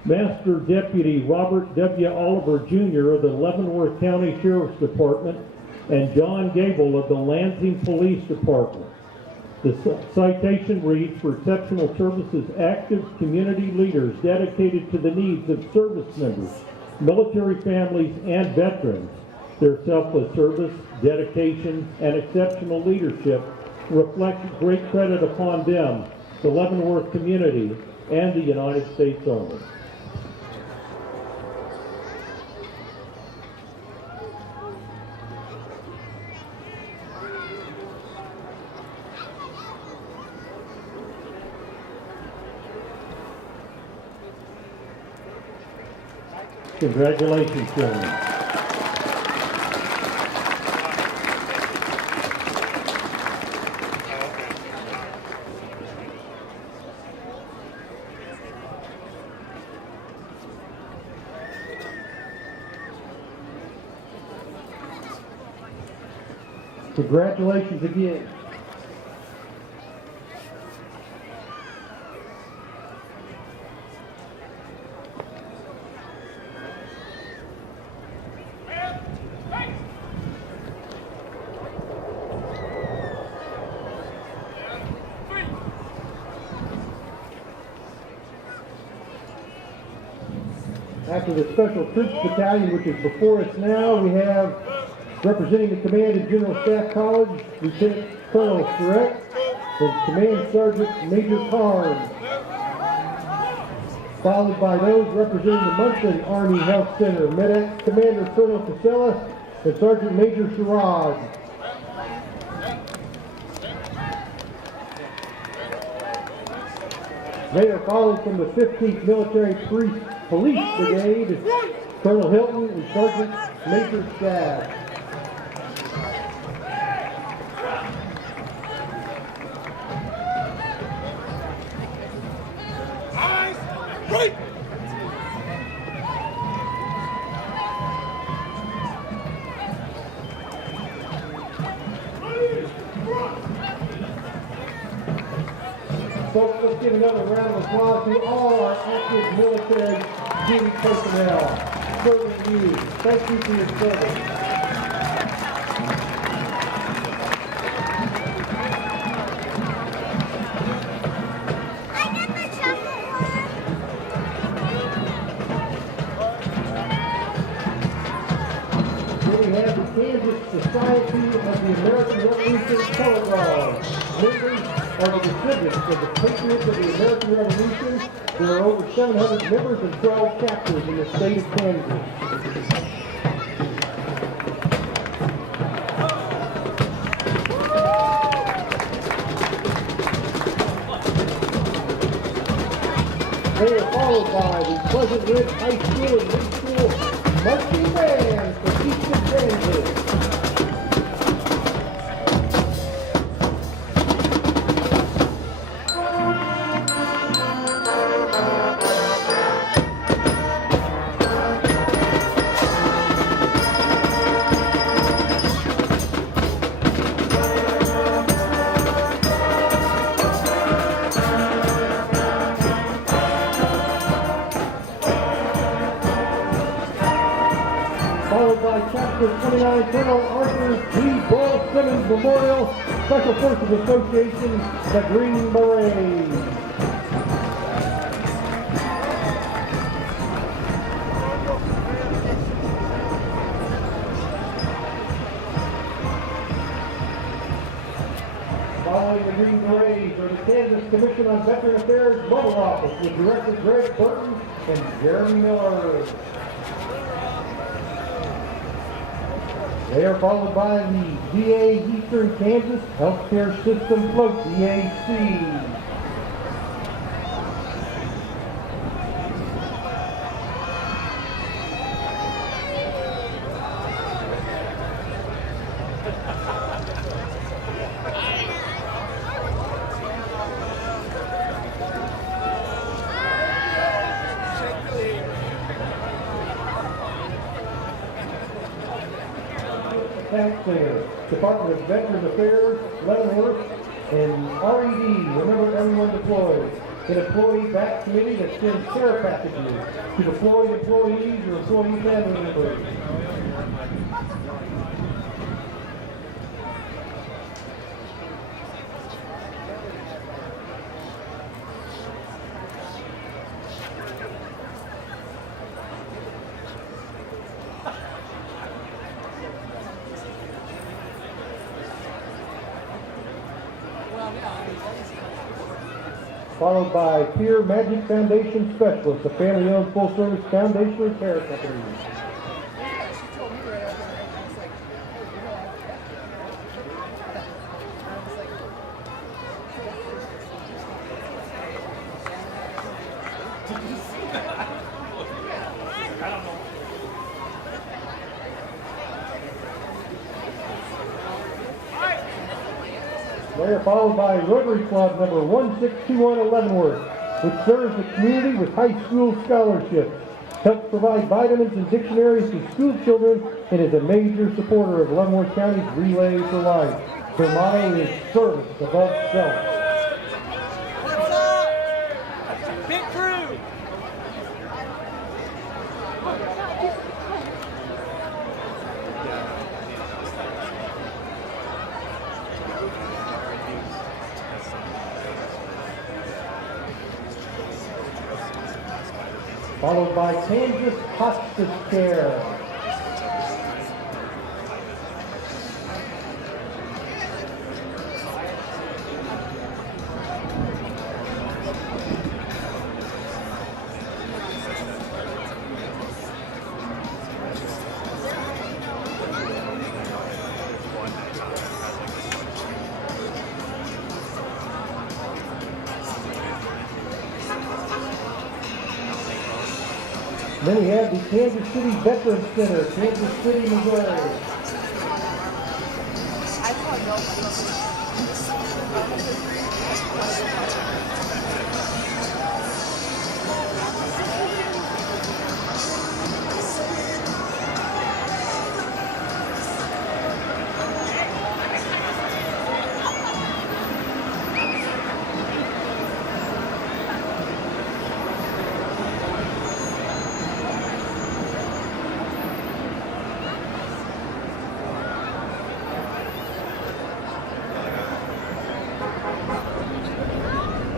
Master Deputy Robert W. Oliver Jr. of the Leavenworth County Sheriff's Department and John Gable of the Lansing Police Department. The citation reads, for exceptional services, active community leaders dedicated to the needs of service members, military families, and veterans. Their selfless service, dedication, and exceptional leadership reflect great credit upon them, the Leavenworth community, and the United States Army. Congratulations, gentlemen. Congratulations again. After the Special Troops Battalion, which is before us now, we have representing the Command and General Staff College, Lieutenant Colonel Rotc and Command Sergeant Major Carnes, followed by those representing the Munson Army Health Center, Medic Commander Colonel Casella and Sergeant Major Sherrod. They are followed from the 15th Military Police Brigade, Colonel Hilton and Sergeant Major Staff. Folks, let's give another round of applause to all our active military duty personnel serving you. Thank you for your service. Then we have the Kansas Society of the American Revolution Color Guard. Members are the descendants of the patriots of the American Revolution. There are over 700 members and 12 chapters in the state of Kansas. They are followed by the Pleasant Ridge High School and Middle School marching band from Eastern Kansas. Followed by Chapter 29 Colonel Arthur G. Bull Simmons Memorial Special Forces Association, the Green Berets. Following the Green Berets are the Kansas Commission on Veteran Affairs Mobile Office with Director Greg Burton and Jeremy Miller. They are followed by the VA Eastern Kansas Healthcare System Float, EAC. Tax Center, Department of Veterans Affairs, Leavenworth, and RED, Remember Everyone Deployed, an employee-backed committee that sends care packages to deployed employees or employee family members. followed by Peer Magic Foundation Specialist, a family-owned full-service foundation repair company. They are followed by Rotary Club number 1621 Leavenworth, which serves the community with high school scholarships, helps provide vitamins and dictionaries to school children, and is a major supporter of Leavenworth County's Relay for Life. Their motto is service above self. What's up? Big crew! Followed by Kansas Hospice Care. Then we have the Kansas City Veterans Center, Kansas City, Missouri.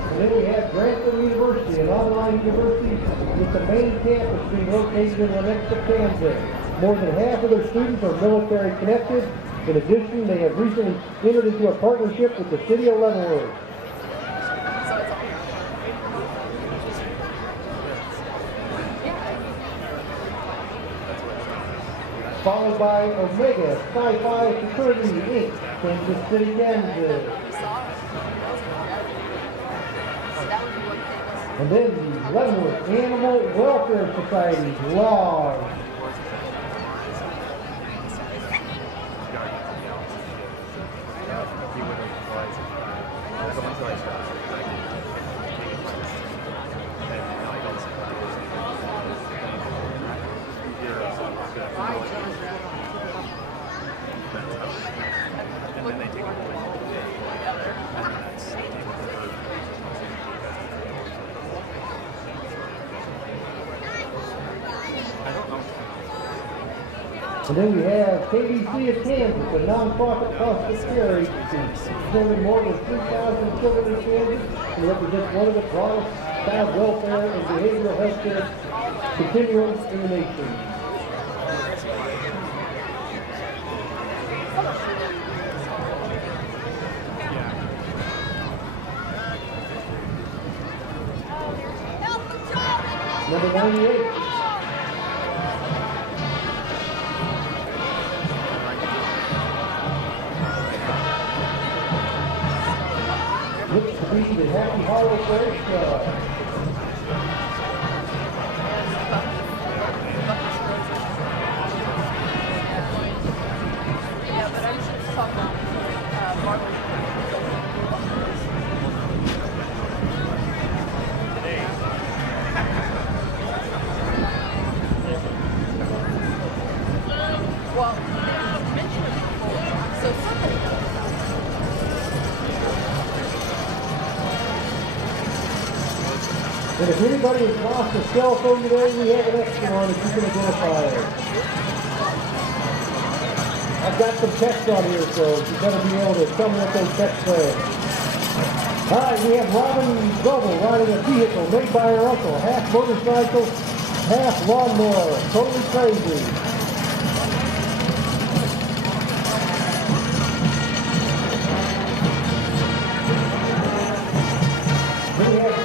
And then we have Grantham University, an online university with the main campus being located in Lenexa, Kansas. More than half of their students are military connected. In addition, they have recently entered into a partnership with the city of Leavenworth. Followed by Omega Sci-Fi Security Inc., Kansas City, Kansas. And then the Leavenworth Animal Welfare Society, Roth. And then we have KBC of Kansas, a nonprofit hospice care serving more than 3,000 children in Kansas and represents one of the broadest child welfare and behavioral health care continuums in the nation. Number 98. Looks to be the Happy Hollow Parish Club. Yeah, but I should talk about Margaret. Well, they mentioned it before, so somebody knows about it. And if anybody has lost a cell phone today, we have an extra one if you can identify it. I've got some text on here, so you're going to be able to tell me what those texts say. All right, we have Robin Goebel riding a vehicle made by her uncle, half motorcycle, half lawnmower, totally crazy. Then we have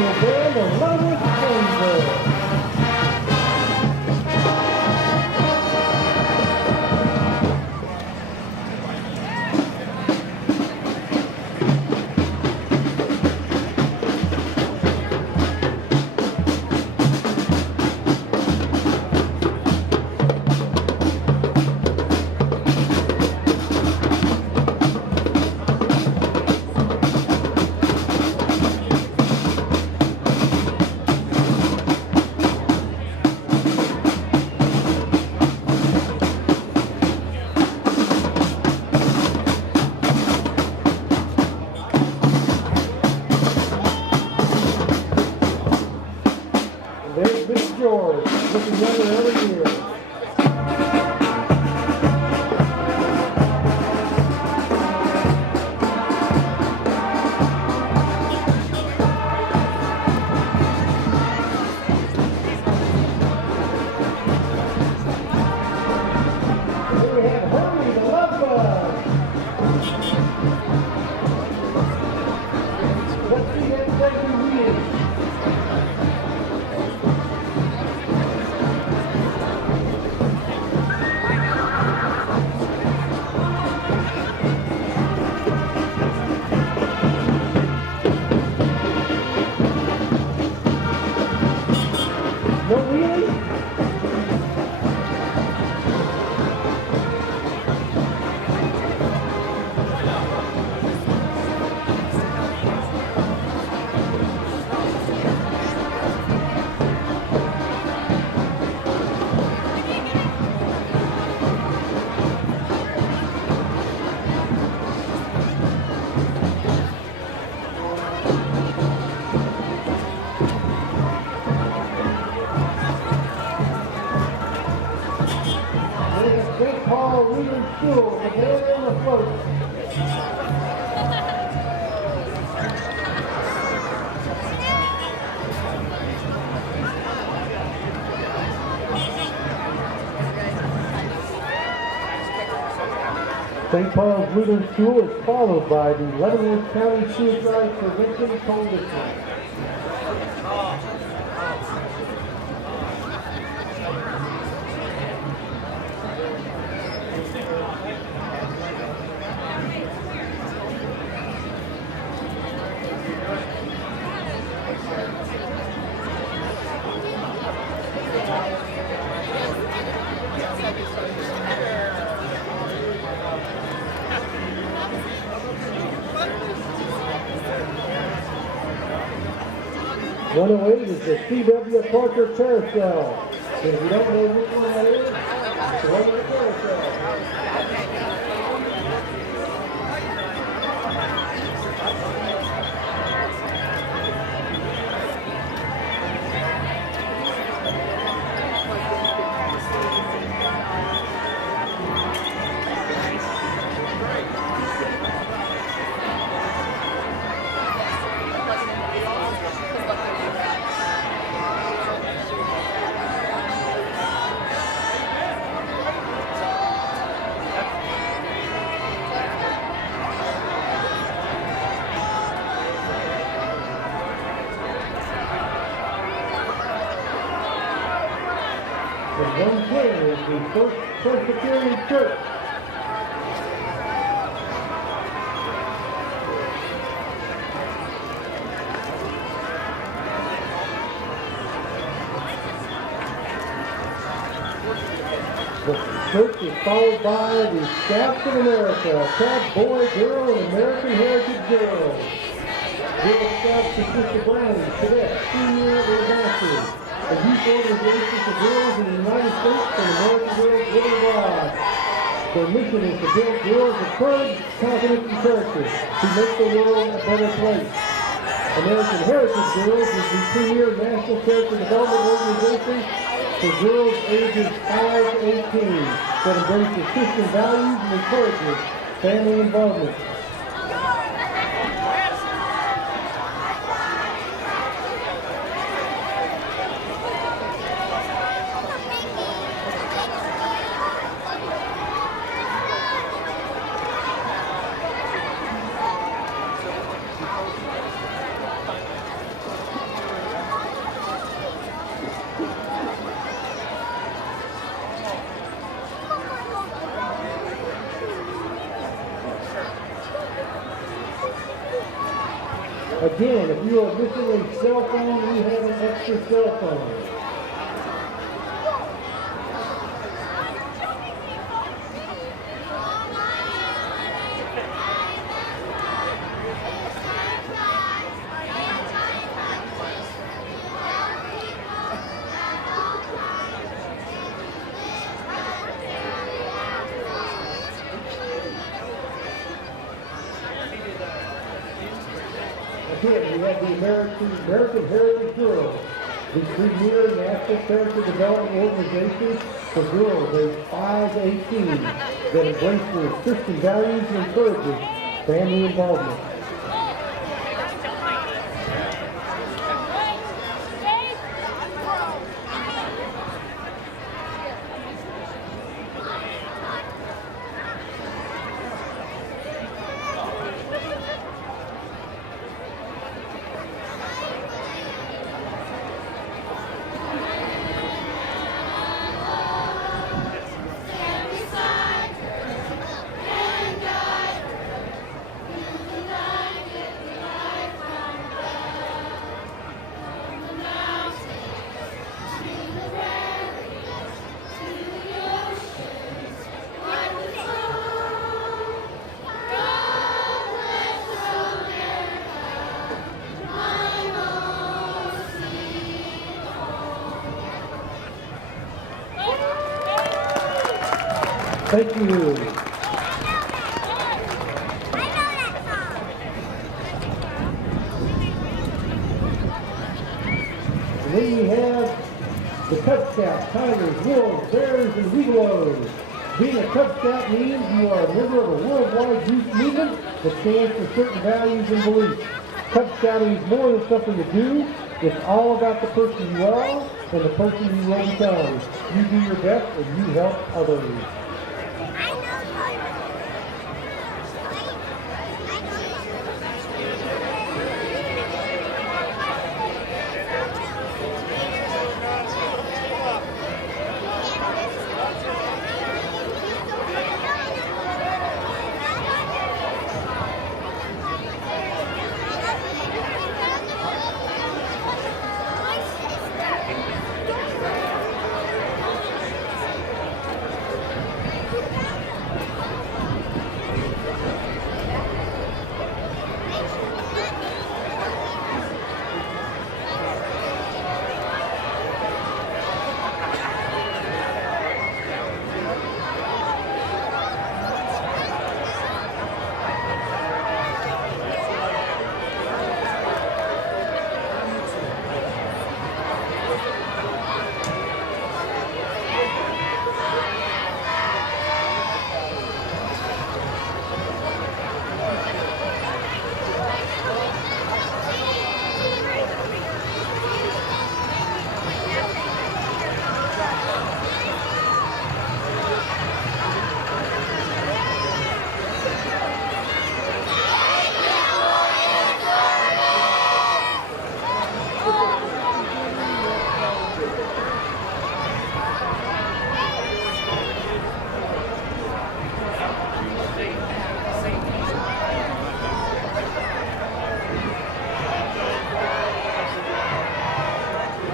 Marching Band of Leavenworth, Kansas. There's Miss George, looking younger every year. Here we have Hermie, the love bug. Let's see that crazy wheel. No wheelie? St. Paul Reading School, the band on the float. St. Paul's Lutheran School is followed by the Leavenworth County Suicide Prevention Coalition. .108 is the C.W. Parker Carousel. And if you don't know which one that is, it's the one with the carousel. And 110 is the First Presbyterian Church. The church is followed by the Scouts of America, Cub, Boy, Girl, and American Heritage Girls. Girl Scouts consist of Brownies, Cadets, Senior, and Masters. A youth organization for girls in the United States and American girls worldwide. Their mission is to build girls of courage, confidence, and character to make the world a better place. American Heritage Girls is the premier national character development organization for girls ages 5 to 18 that embraces Christian values and encourages family involvement. Again, if you are missing a cell phone, we have an extra cell phone. Again, we have the American Heritage Girls, the premier national character development organization for girls aged 5 to 18 that embraces Christian values and encourages family involvement. Thank you. And then we have the Cub Scouts, Tigers, Wolves, Bears, and Webelos. Being a Cub Scout means you are a member of a worldwide youth movement that stands for certain values and beliefs. Cub Scouting is more than something to do. It's all about the person you are and the person you will become. You do your best and you help others.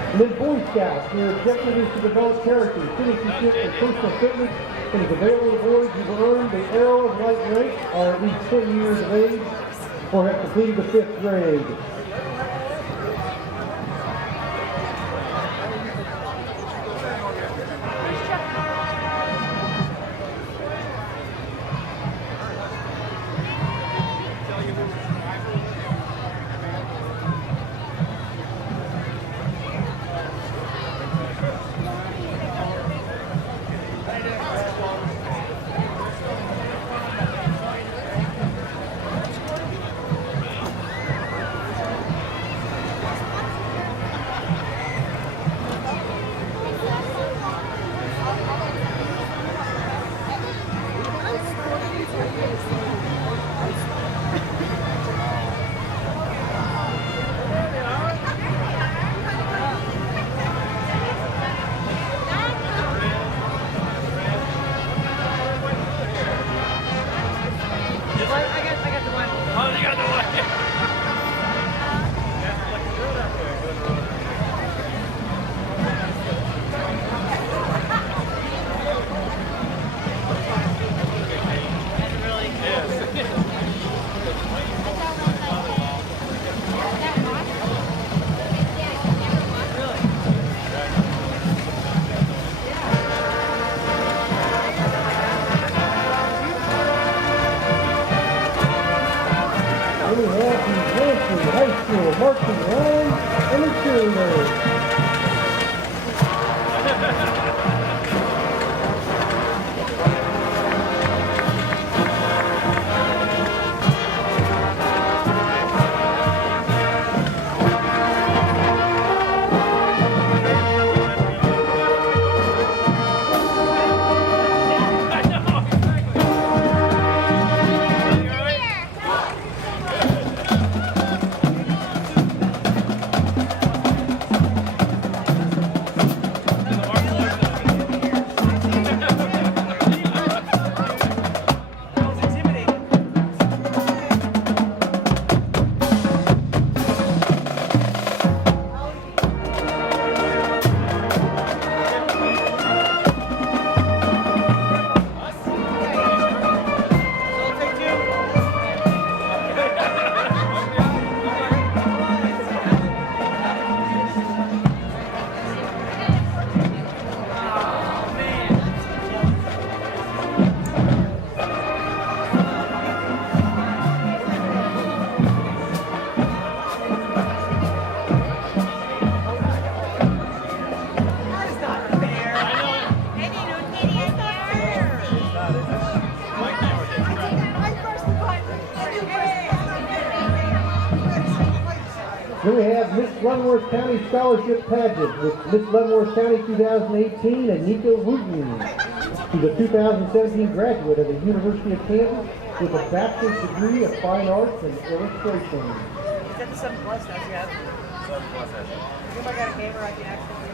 And then Boy Scouts, their objective is to develop character, citizenship, and personal fitness. It is available to boys who have earned the Arrow of Light rank, are at least 10 years of age, or have completed the 5th grade. Then we have the Lansing High School marching line and the cheerleaders. Then we have Miss Leavenworth County Scholarship Pageant with Miss Leavenworth County 2018, Anika Wooten, who's a 2017 graduate of the University of Kansas with a bachelor's degree of fine arts and illustration. Is that the 7 plus now? Yeah. 7 plus. If I got a gamer, I can actually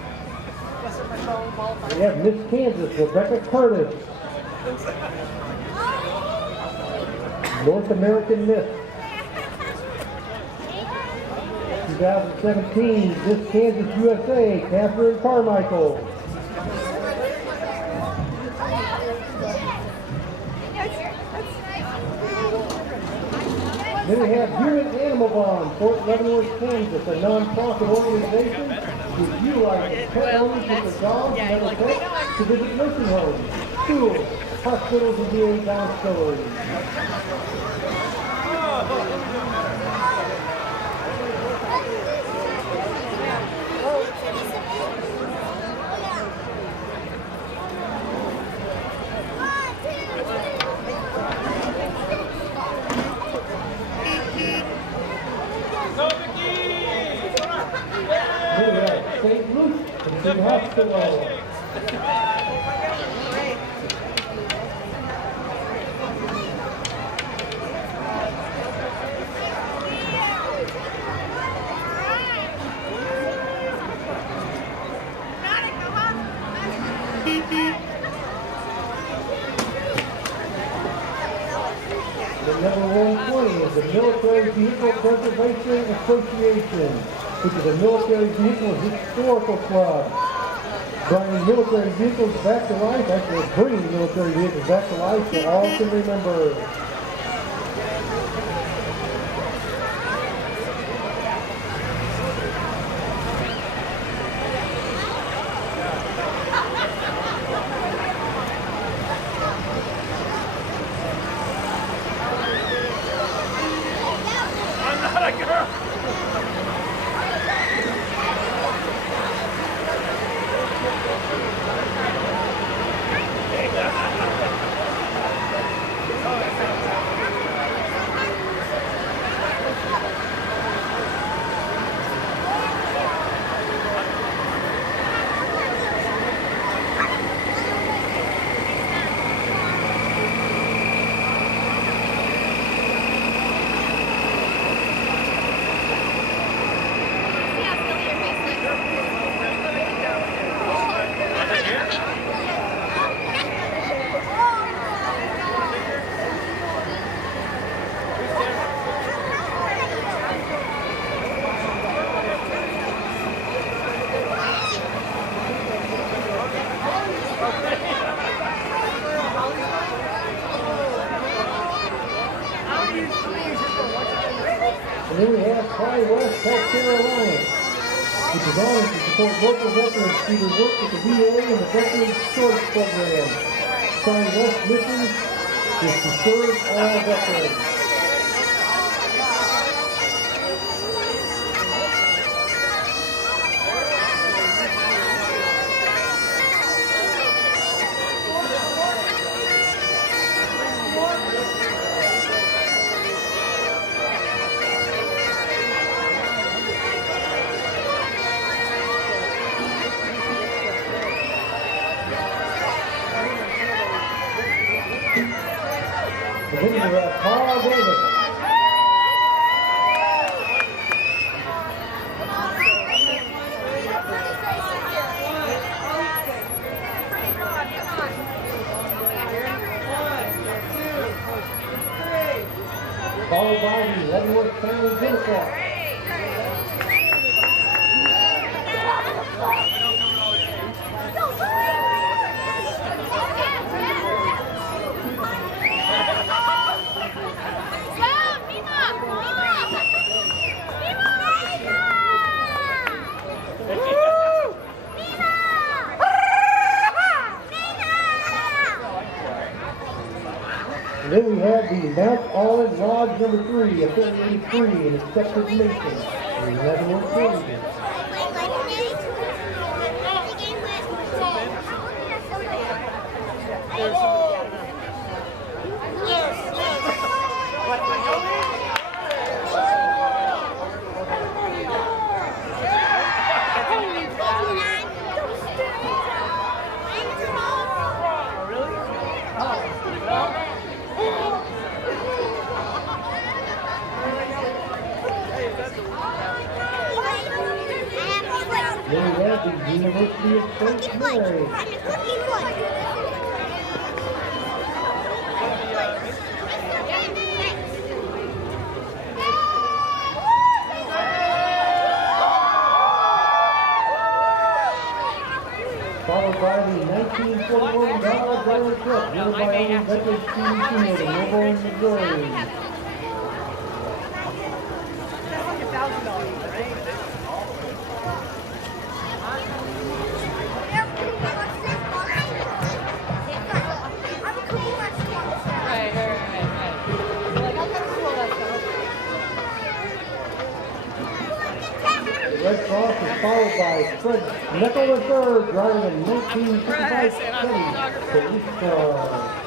mess up my phone, qualify. We have Miss Kansas, Rebecca Curtis, North American Miss 2017, Miss Kansas USA, Catherine Carmichael. Then we have Human Animal Bond, Fort Leavenworth, Kansas, a non-profit organization which utilizes pet owners with their dogs and other pets to visit nursing homes, schools, hospitals, and VA domiciliaries. St. Luke's and Hospital. The number 120 is the Military Vehicle Preservation Association, which is a military vehicle historical club. Bringing military vehicles back to life, actually bringing military vehicles back to life so all can remember. And then we have Tri-West Healthcare Alliance, which is honored to support local veterans through their work with the VA and the Veterans Choice Program. Tri-West mission is to serve all veterans. leader, Paul Davis. Followed by the Leavenworth Family Democrats. And then we have the Mount Olive Lodge number 3, affiliated 3 in accepted Mason, in Leavenworth, Georgia. Then we have the University of St. Mary. Followed by the 1941 Dollar Driver Truck, driven by Owen Veterans CDC of Melbourne, Missouri. Red Cross is followed by Fred Nickel III, driving a 1955 Chevy police car.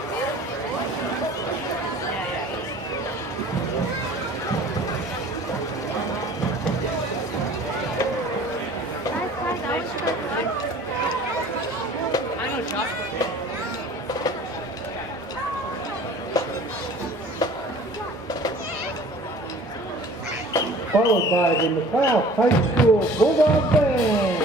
Followed by the McLeod High School Bulldog Band.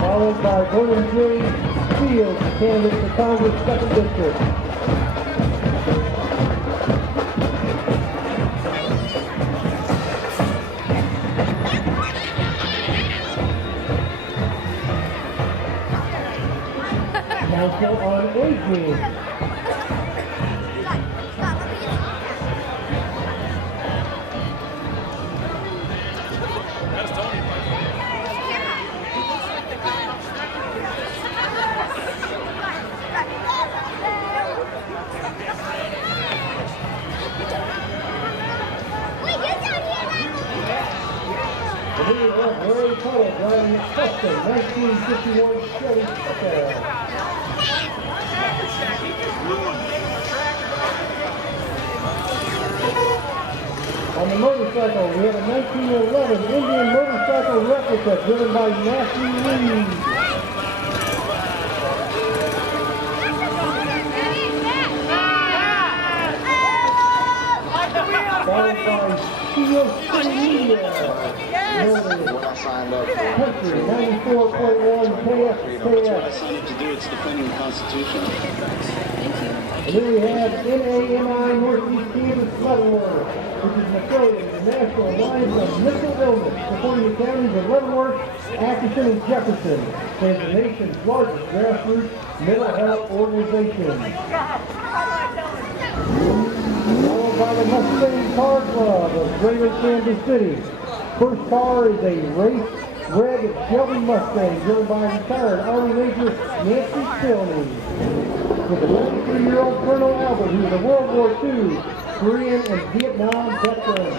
Followed by William J. Fields, candidate for Congress, 2nd District. Council on Aging. And here we have Larry Tuttle driving a custom 1951 Chevy Sparrow. On the motorcycle, we have a 1911 Indian motorcycle replica driven by Matthew Lee. Followed by Steel City Media. Country 94.1 KFKF. To do its defending the Constitution. And then we have NAMI Northeast Kansas Leavenworth, which is an affiliate of the National Alliance of Mental Illness, supporting the counties of Leavenworth, Atchison, and Jefferson, as the nation's largest grassroots mental health organization. Followed by the Mustang Car Club of Greater Kansas City. First car is a race red Shelby Mustang driven by retired Army Major Nancy Filney. With a 93-year-old Colonel Albert, who is a World War II Korean and Vietnam veteran.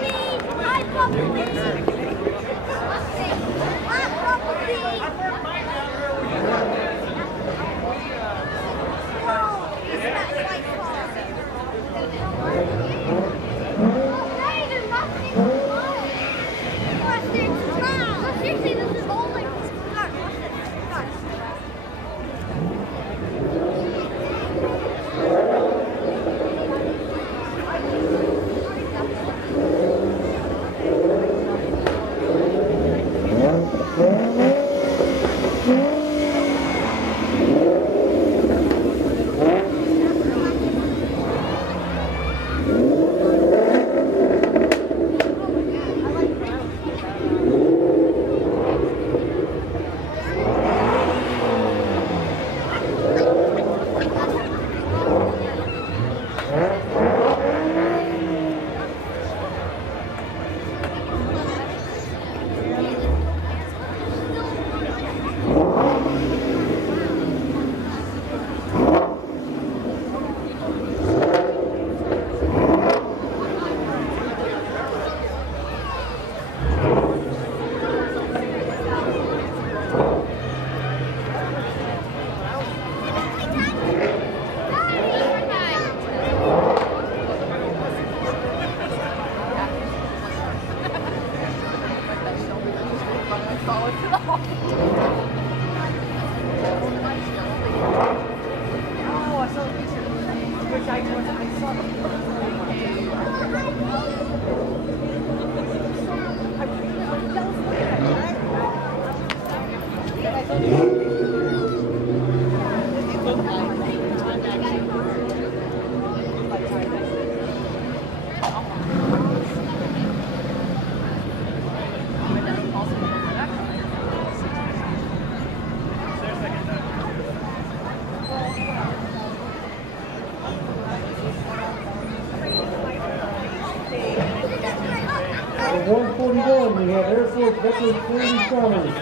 We have Air Force veteran Sandy Summers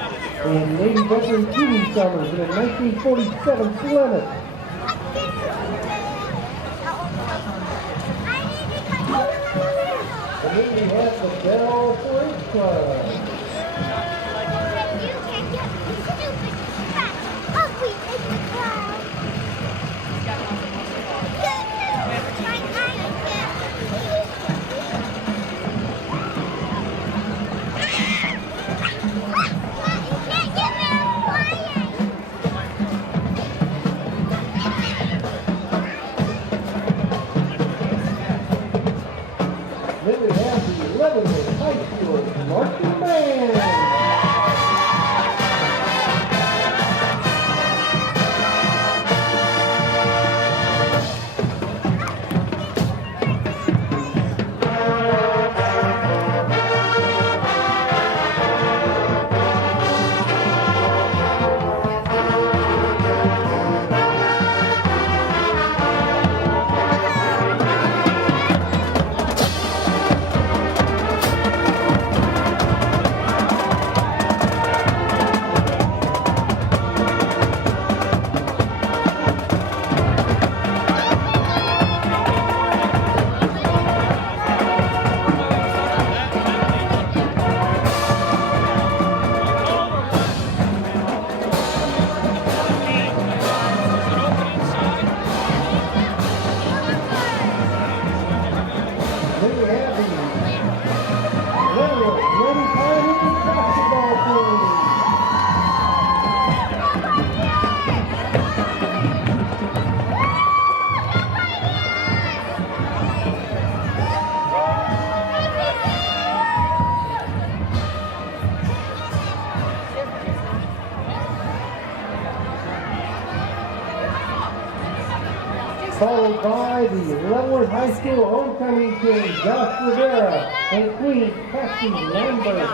and Navy veteran Judy Summers in a 1947 Plymouth. And then we have the Bell 4-H Club. Then we have the Leavenworth High School Marching Band. Followed by the Leavenworth High School homecoming king, Josh Rivera and Queen Cassie Lambert.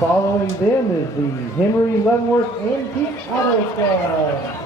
Following them is the Henry Leavenworth Antique Auto Club.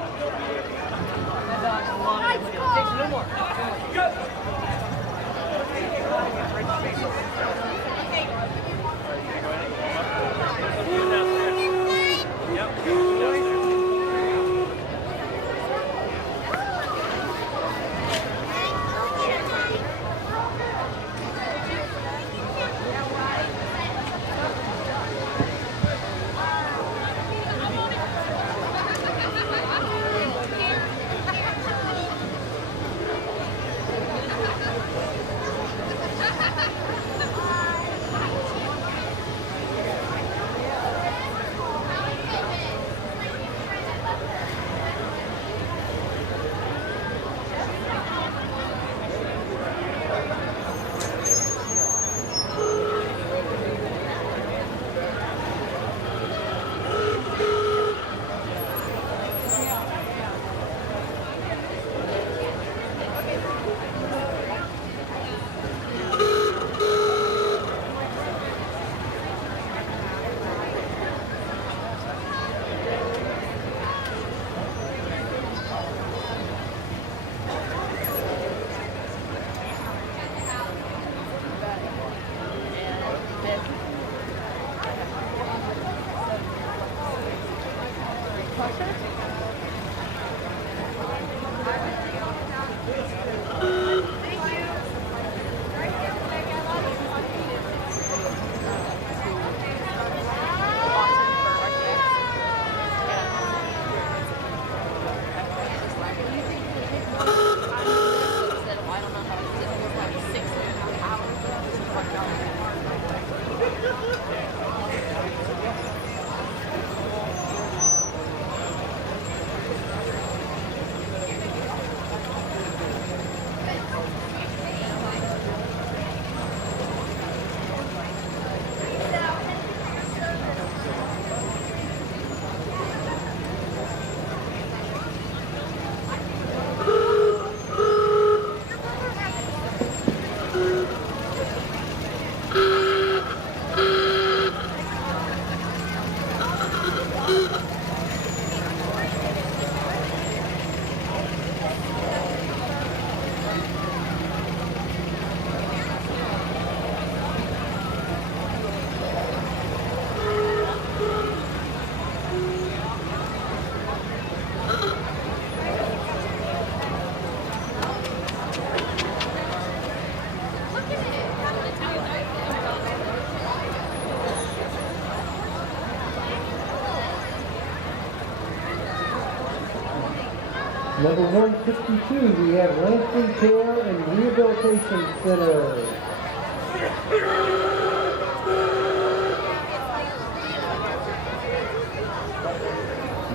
Number 162, we have Lansing Care and Rehabilitation Center.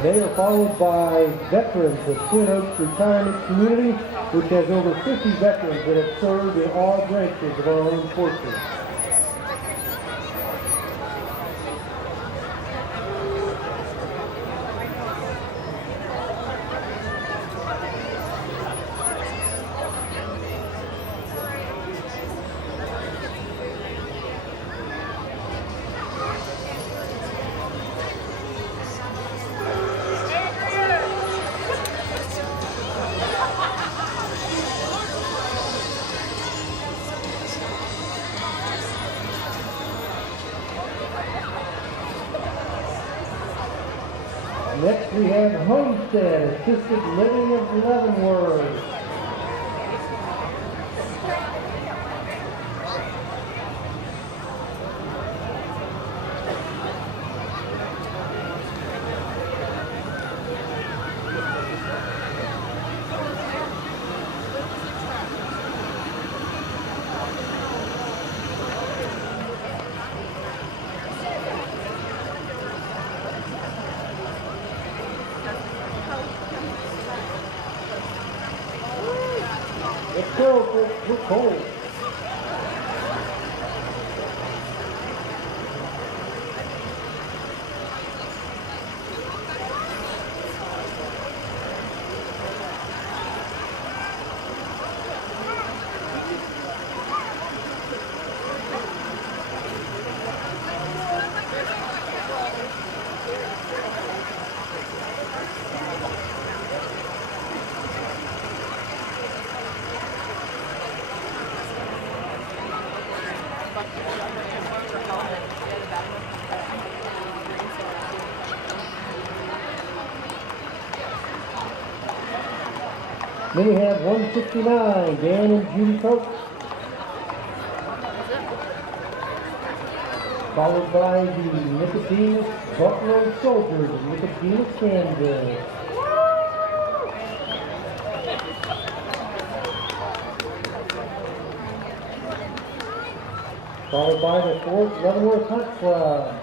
They are followed by Veterans of Twin Oaks Retirement Community, which has over 50 veterans that have served in all branches of our armed forces. Next we have Homestead Assisted Living of Leavenworth. Let's go, we're cold. Then we have 169, Dan and Judy Coates. Followed by the Nicodemus Buffalo Soldiers of Nicodemus, Kansas. Followed by the 4th Leavenworth Hunt Club.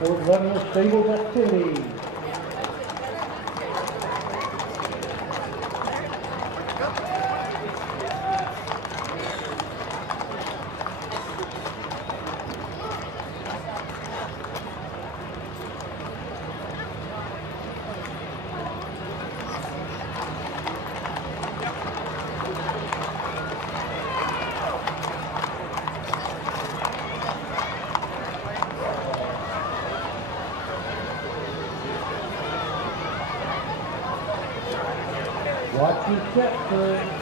Fort Leavenworth Stables Activity. Watch your step, sir.